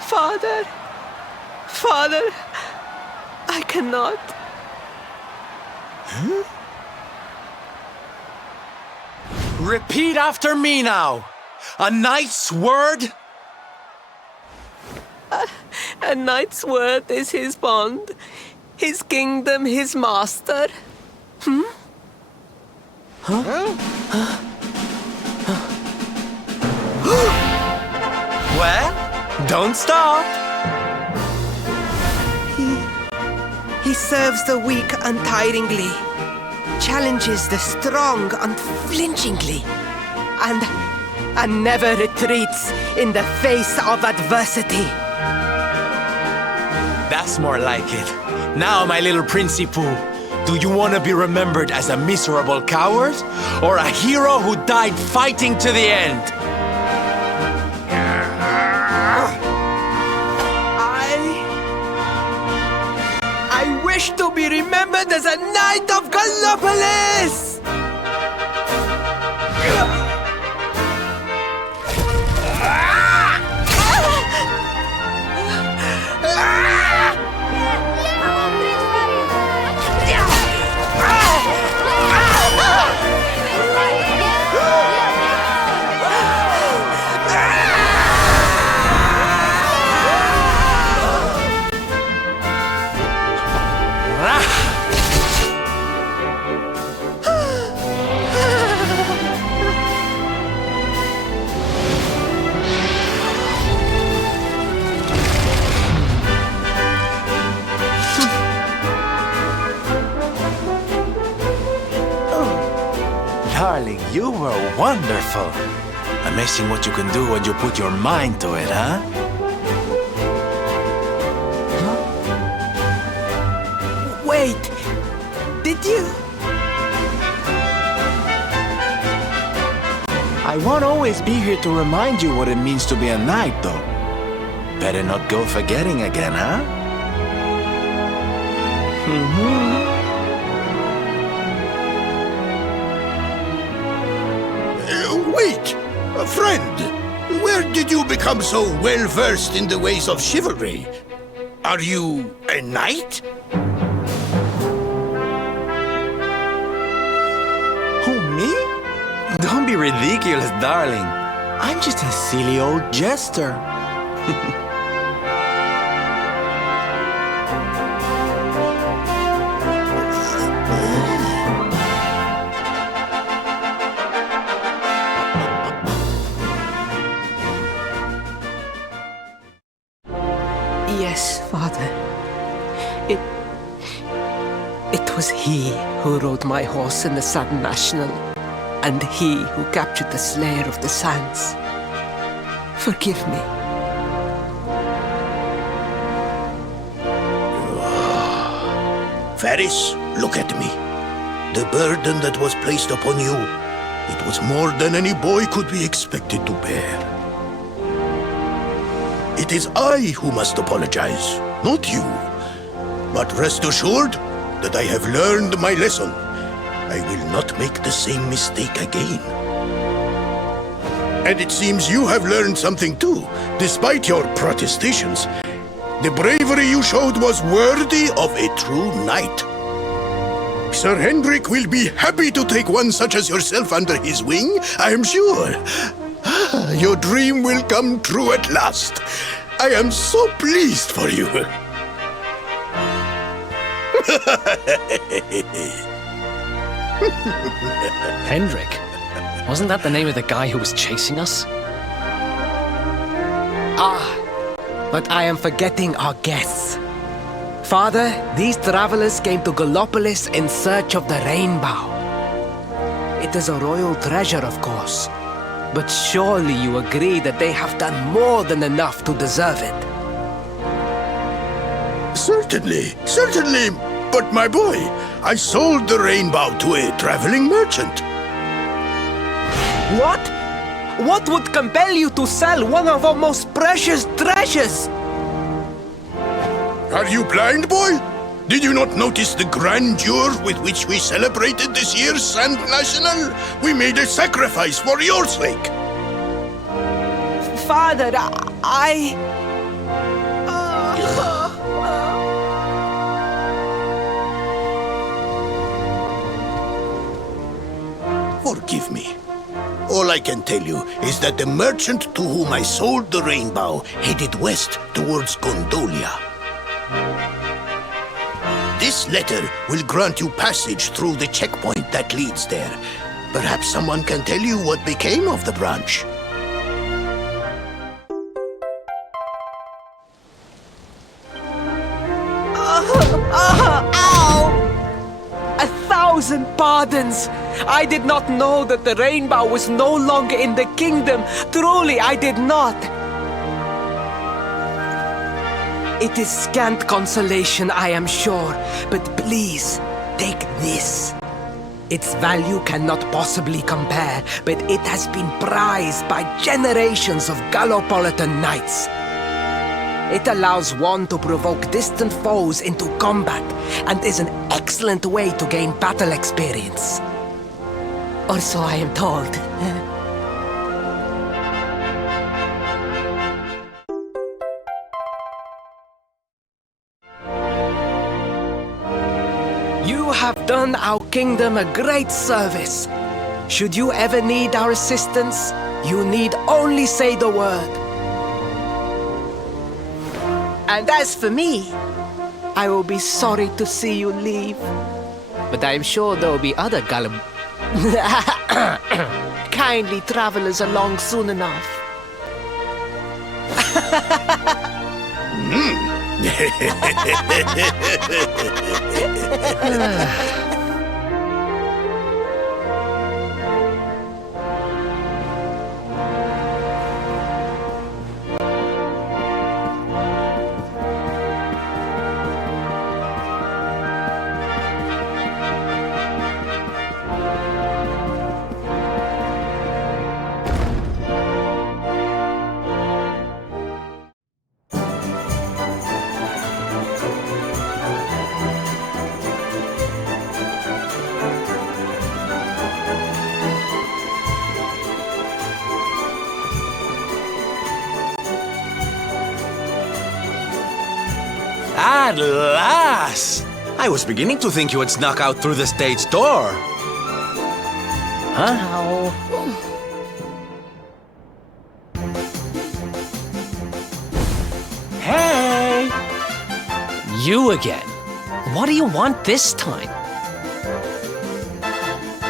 Father, Father, I cannot. Repeat after me now. A knight's word? A knight's word is his bond. His kingdom, his master. Well, don't stop. He serves the weak untiringly, challenges the strong unflinchingly, and never retreats in the face of adversity. That's more like it. Now, my little Princey Pooh, do you want to be remembered as a miserable coward or a hero who died fighting to the end? I wish to be remembered as a knight of Gallopolis! Darling, you were wonderful. Amazing what you can do when you put your mind to it, huh? Wait, did you? I won't always be here to remind you what it means to be a knight, though. Better not go forgetting again, huh? Wait! Friend, where did you become so well-versed in the ways of chivalry? Are you a knight? Who, me? Don't be ridiculous, darling. I'm just a silly old jester. Yes, Father. It was he who rode my horse in the Sand National, and he who captured the Slayer of the Sands. Forgive me. Ferris, look at me. The burden that was placed upon you, it was more than any boy could be expected to bear. It is I who must apologize, not you. But rest assured that I have learned my lesson. I will not make the same mistake again. And it seems you have learned something too, despite your protestations. The bravery you showed was worthy of a true knight. Sir Hendrik will be happy to take one such as yourself under his wing, I am sure. Your dream will come true at last. I am so pleased for you. Hendrik? Wasn't that the name of the guy who was chasing us? But I am forgetting our guests. Father, these travelers came to Gallopolis in search of the rainbow. It is a royal treasure, of course. But surely you agree that they have done more than enough to deserve it. Certainly, certainly. But my boy, I sold the rainbow to a traveling merchant. What? What would compel you to sell one of our most precious treasures? Are you blind, boy? Did you not notice the grandeur with which we celebrated this year's Sand National? We made a sacrifice for your sake. Father, Forgive me. All I can tell you is that the merchant to whom I sold the rainbow headed west towards Gondolia. This letter will grant you passage through the checkpoint that leads there. Perhaps someone can tell you what became of the branch. Ow! 1,000 pardons! I did not know that the rainbow was no longer in the kingdom. Truly, I did not. It is scant consolation, I am sure, but please, take this. Its value cannot possibly compare, but it has been prized by generations of Gallopolitan knights. It allows one to provoke distant foes into combat and is an excellent way to gain battle experience. Or so I am told. You have done our kingdom a great service. Should you ever need our assistance, you need only say the word. And as for me, I will be sorry to see you leave. But I am sure there will be other kindly travelers along soon enough. At last! I was beginning to think you had snuck out through the stage door. Huh? Hey! You again. What do you want this time?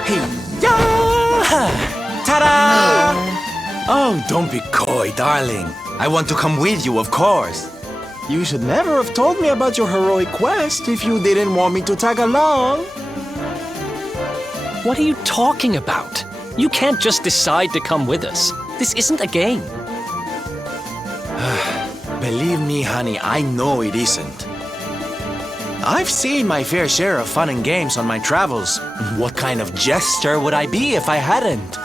Hey, yeah! Ta-da! Oh, don't be coy, darling. I want to come with you, of course. You should never have told me about your heroic quest if you didn't want me to tag along. What are you talking about? You can't just decide to come with us. This isn't a game. Believe me, honey, I know it isn't. I've seen my fair share of fun and games on my travels. What kind of jester would I be if I hadn't?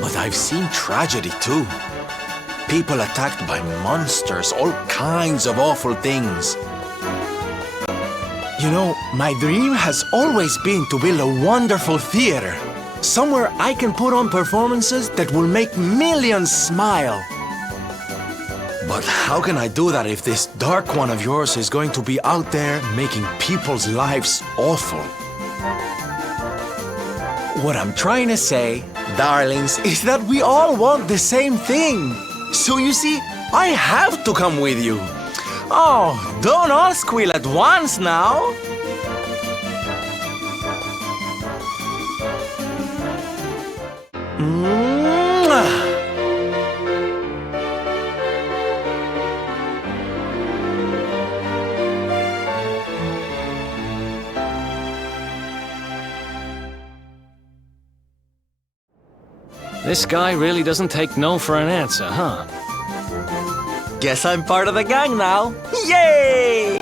But I've seen tragedy too. People attacked by monsters, all kinds of awful things. You know, my dream has always been to build a wonderful theater. Somewhere I can put on performances that will make millions smile. But how can I do that if this dark one of yours is going to be out there making people's lives awful? What I'm trying to say, darlings, is that we all want the same thing. So you see, I have to come with you. Oh, don't all squeal at once now. This guy really doesn't take no for an answer, huh? Guess I'm part of the gang now. Yay!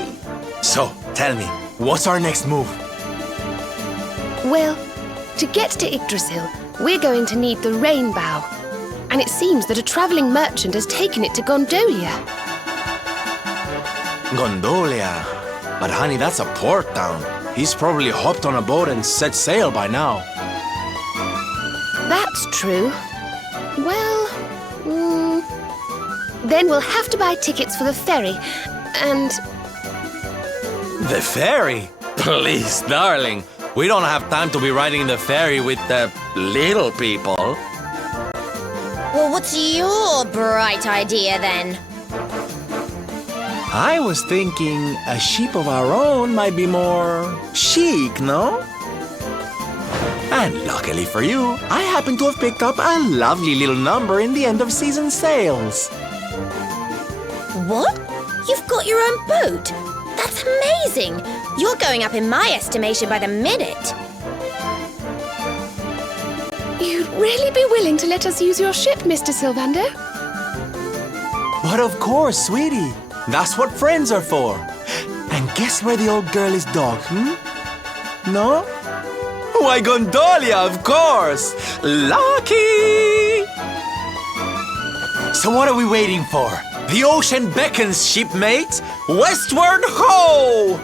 So, tell me, what's our next move? Well, to get to Yggdrasil, we're going to need the rainbow. And it seems that a traveling merchant has taken it to Gondolia. Gondolia? But honey, that's a port town. He's probably hopped on a boat and set sail by now. That's true. Well, then we'll have to buy tickets for the ferry, and... The ferry? Please, darling. We don't have time to be riding the ferry with the little people. Well, what's your bright idea then? I was thinking a ship of our own might be more chic, no? And luckily for you, I happen to have picked up a lovely little number in the end of season sales. What? You've got your own boat? That's amazing! You're going up in my estimation by the minute. You'd really be willing to let us use your ship, Mr. Sylvando? But of course, sweetie. That's what friends are for. And guess where the old girl is docked, No? Why, Gondolia, of course! Lucky! So what are we waiting for? The ocean beckons, shipmates! Westward ho!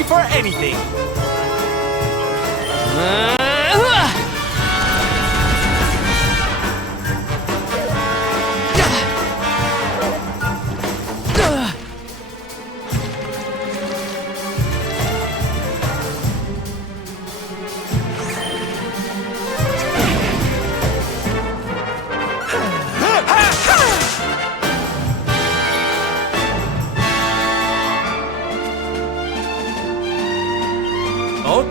ready for anything.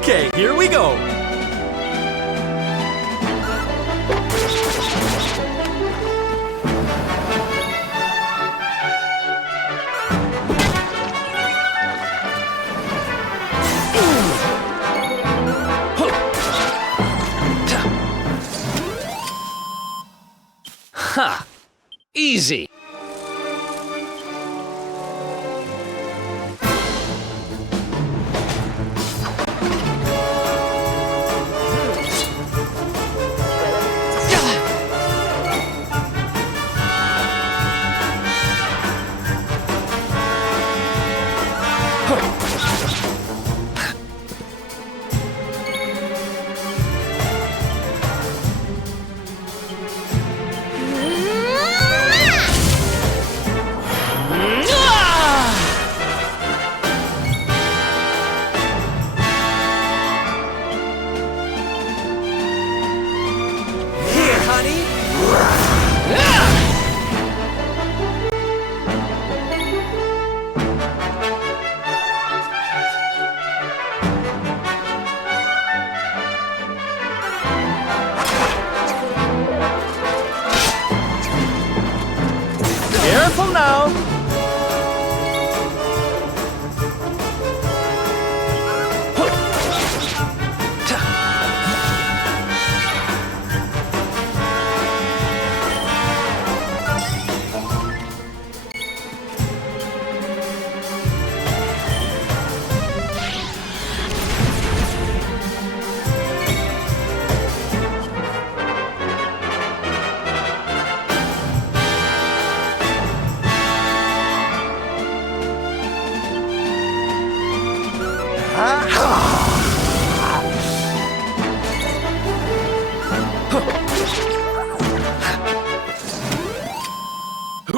Okay, here we go. Ha! Easy. Careful now.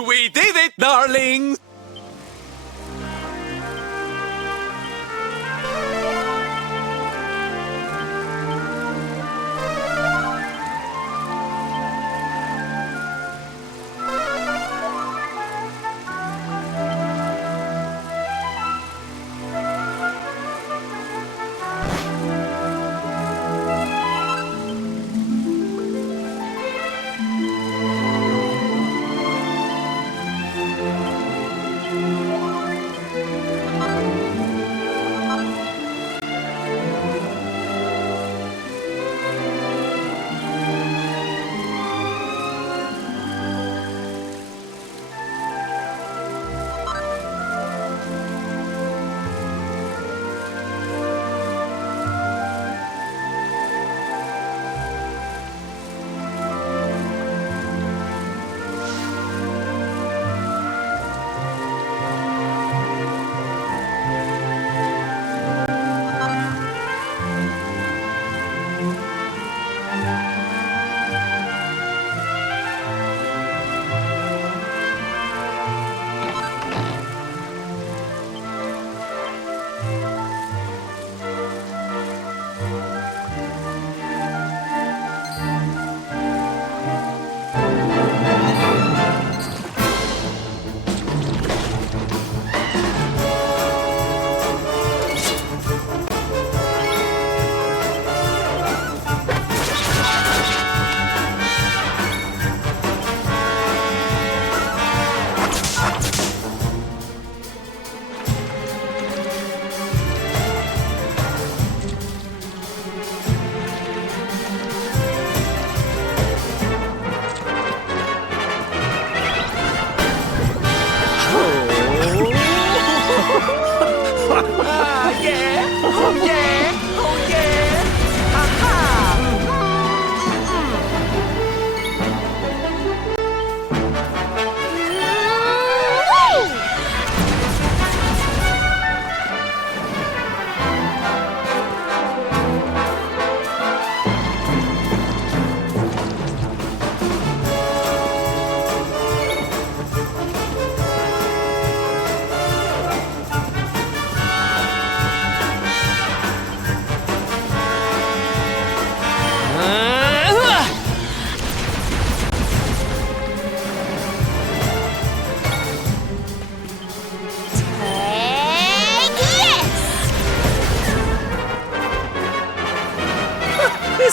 We did it, darlings!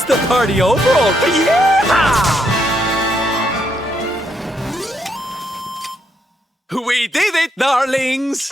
the party over? Yeah! We did it, darlings!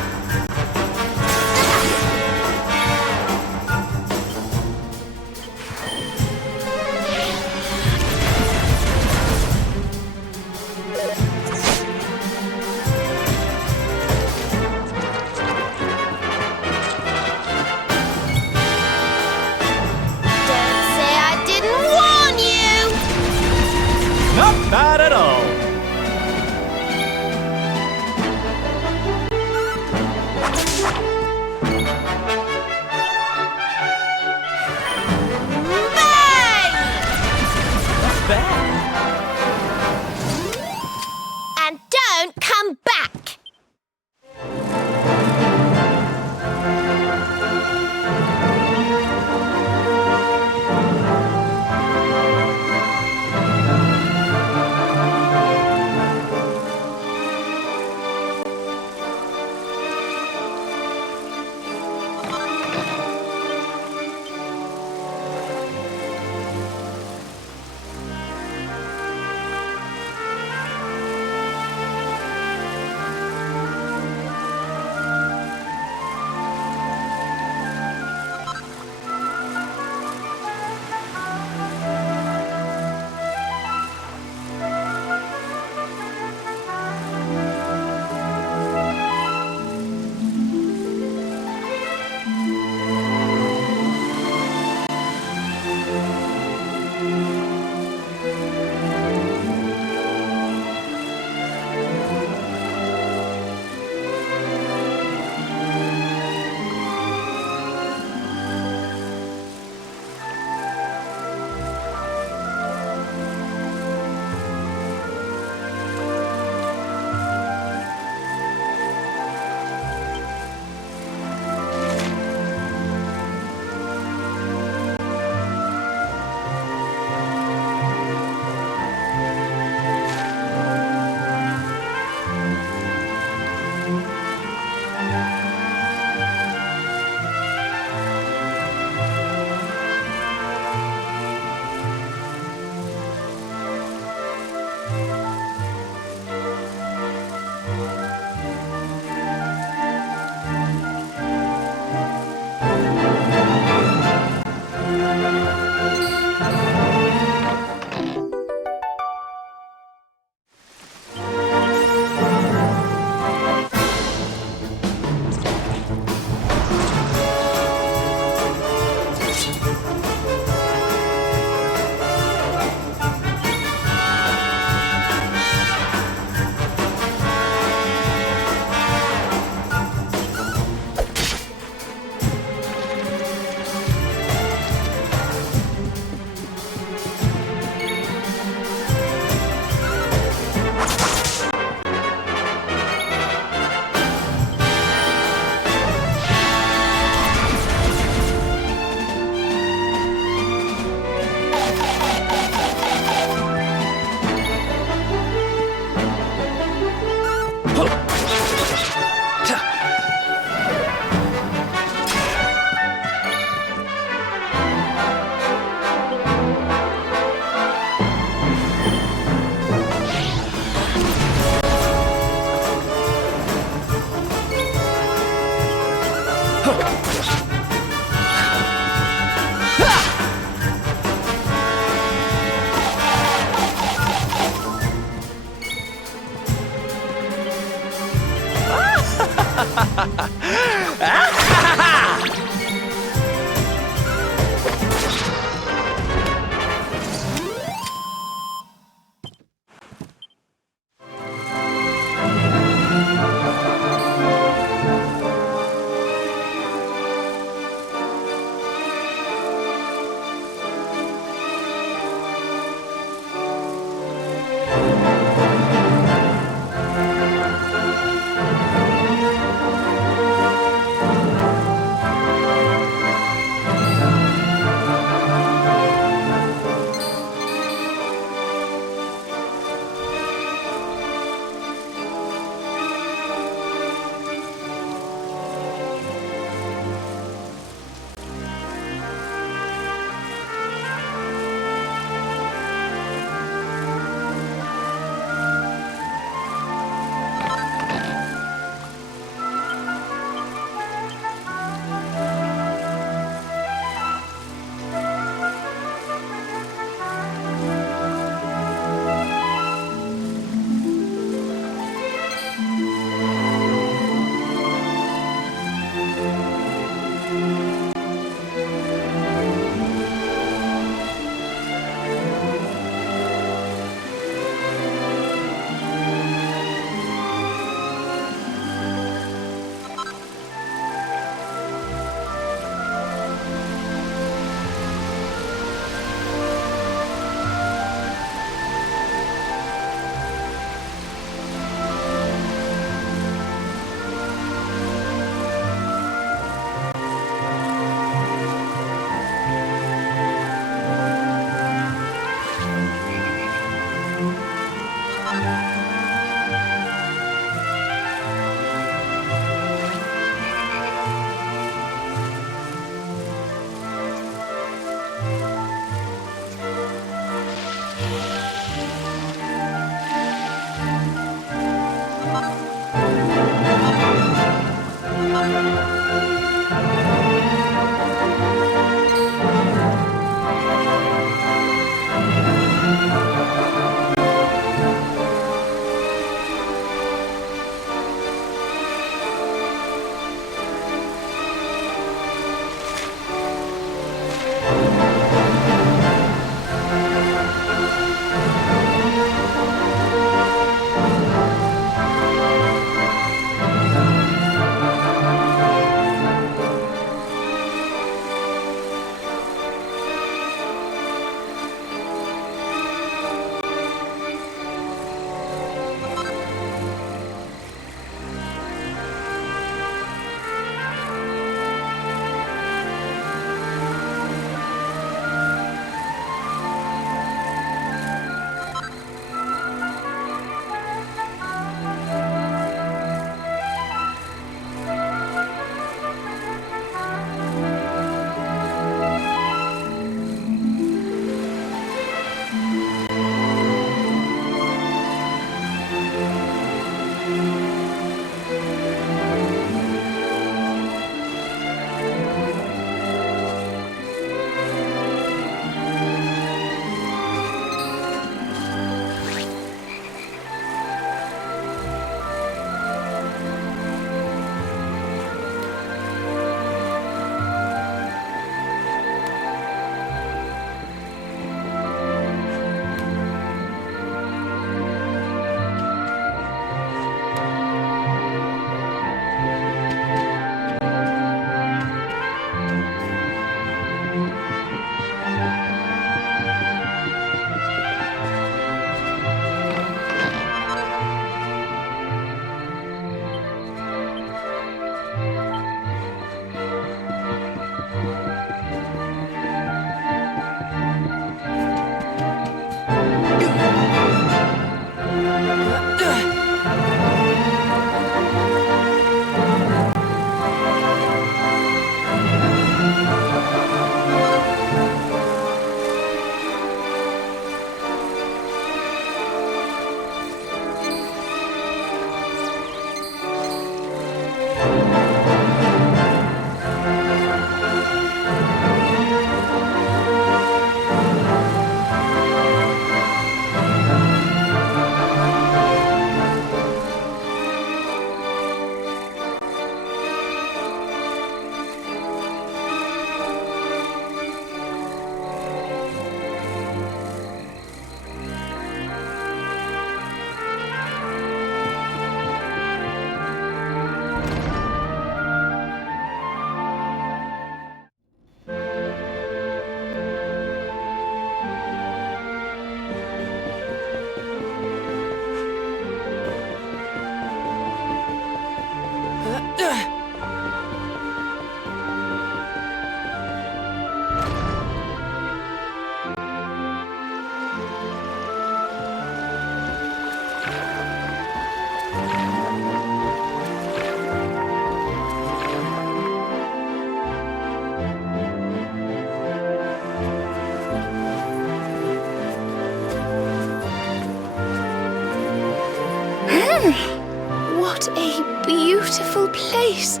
beautiful place.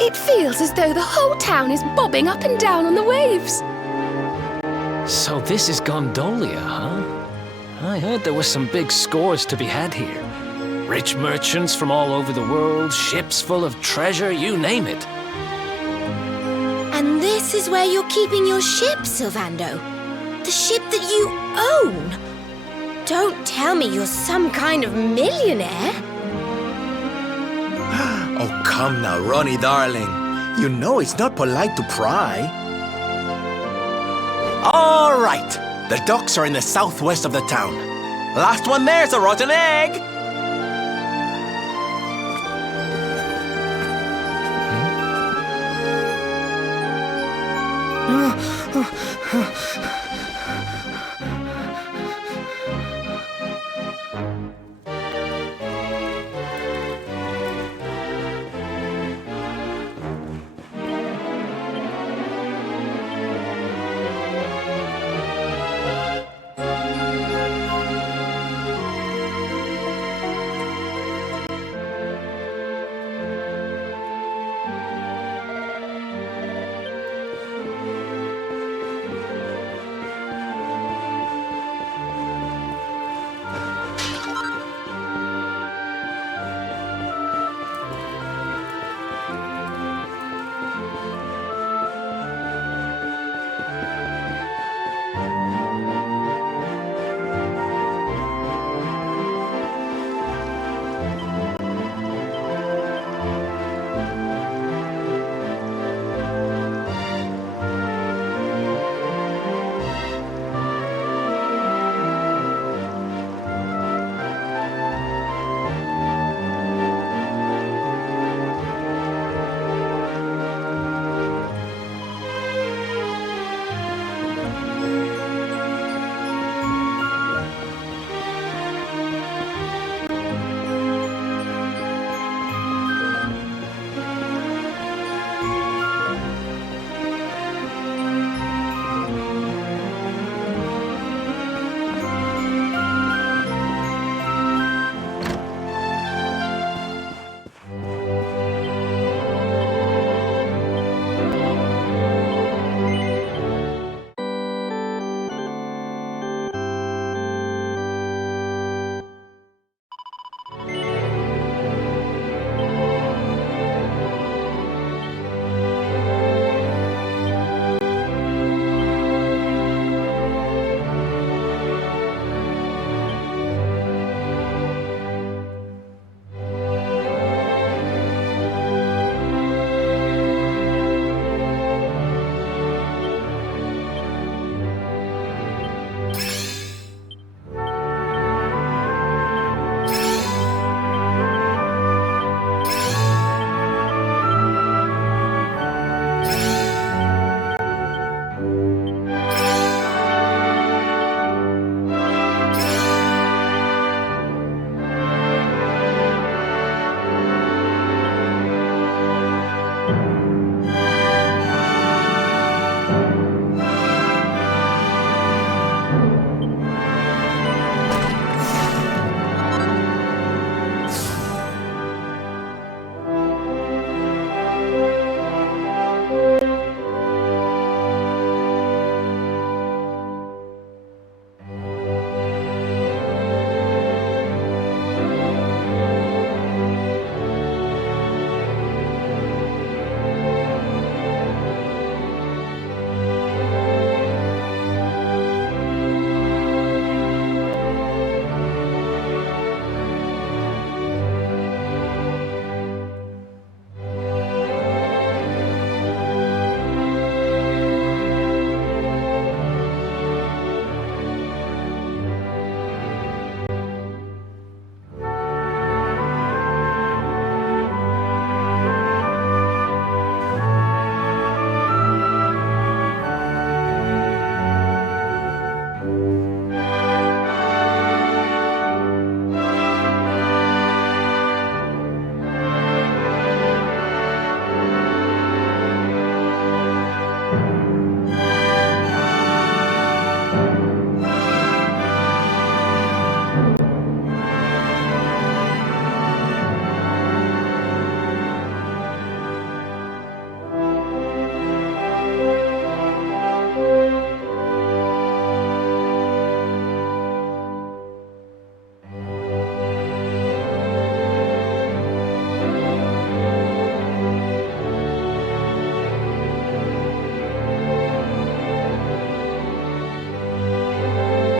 It feels as though the whole town is bobbing up and down on the waves. So this is Gondolia, huh? I heard there were some big scores to be had here. Rich merchants from all over the world, ships full of treasure, you name it. And this is where you're keeping your ship, Sylvando. The ship that you own. Don't tell me you're some kind of millionaire. Oh, come now, Ronnie, darling. You know it's not polite to pry. All right. The docks are in the southwest of the town. Last one there's a rotten egg.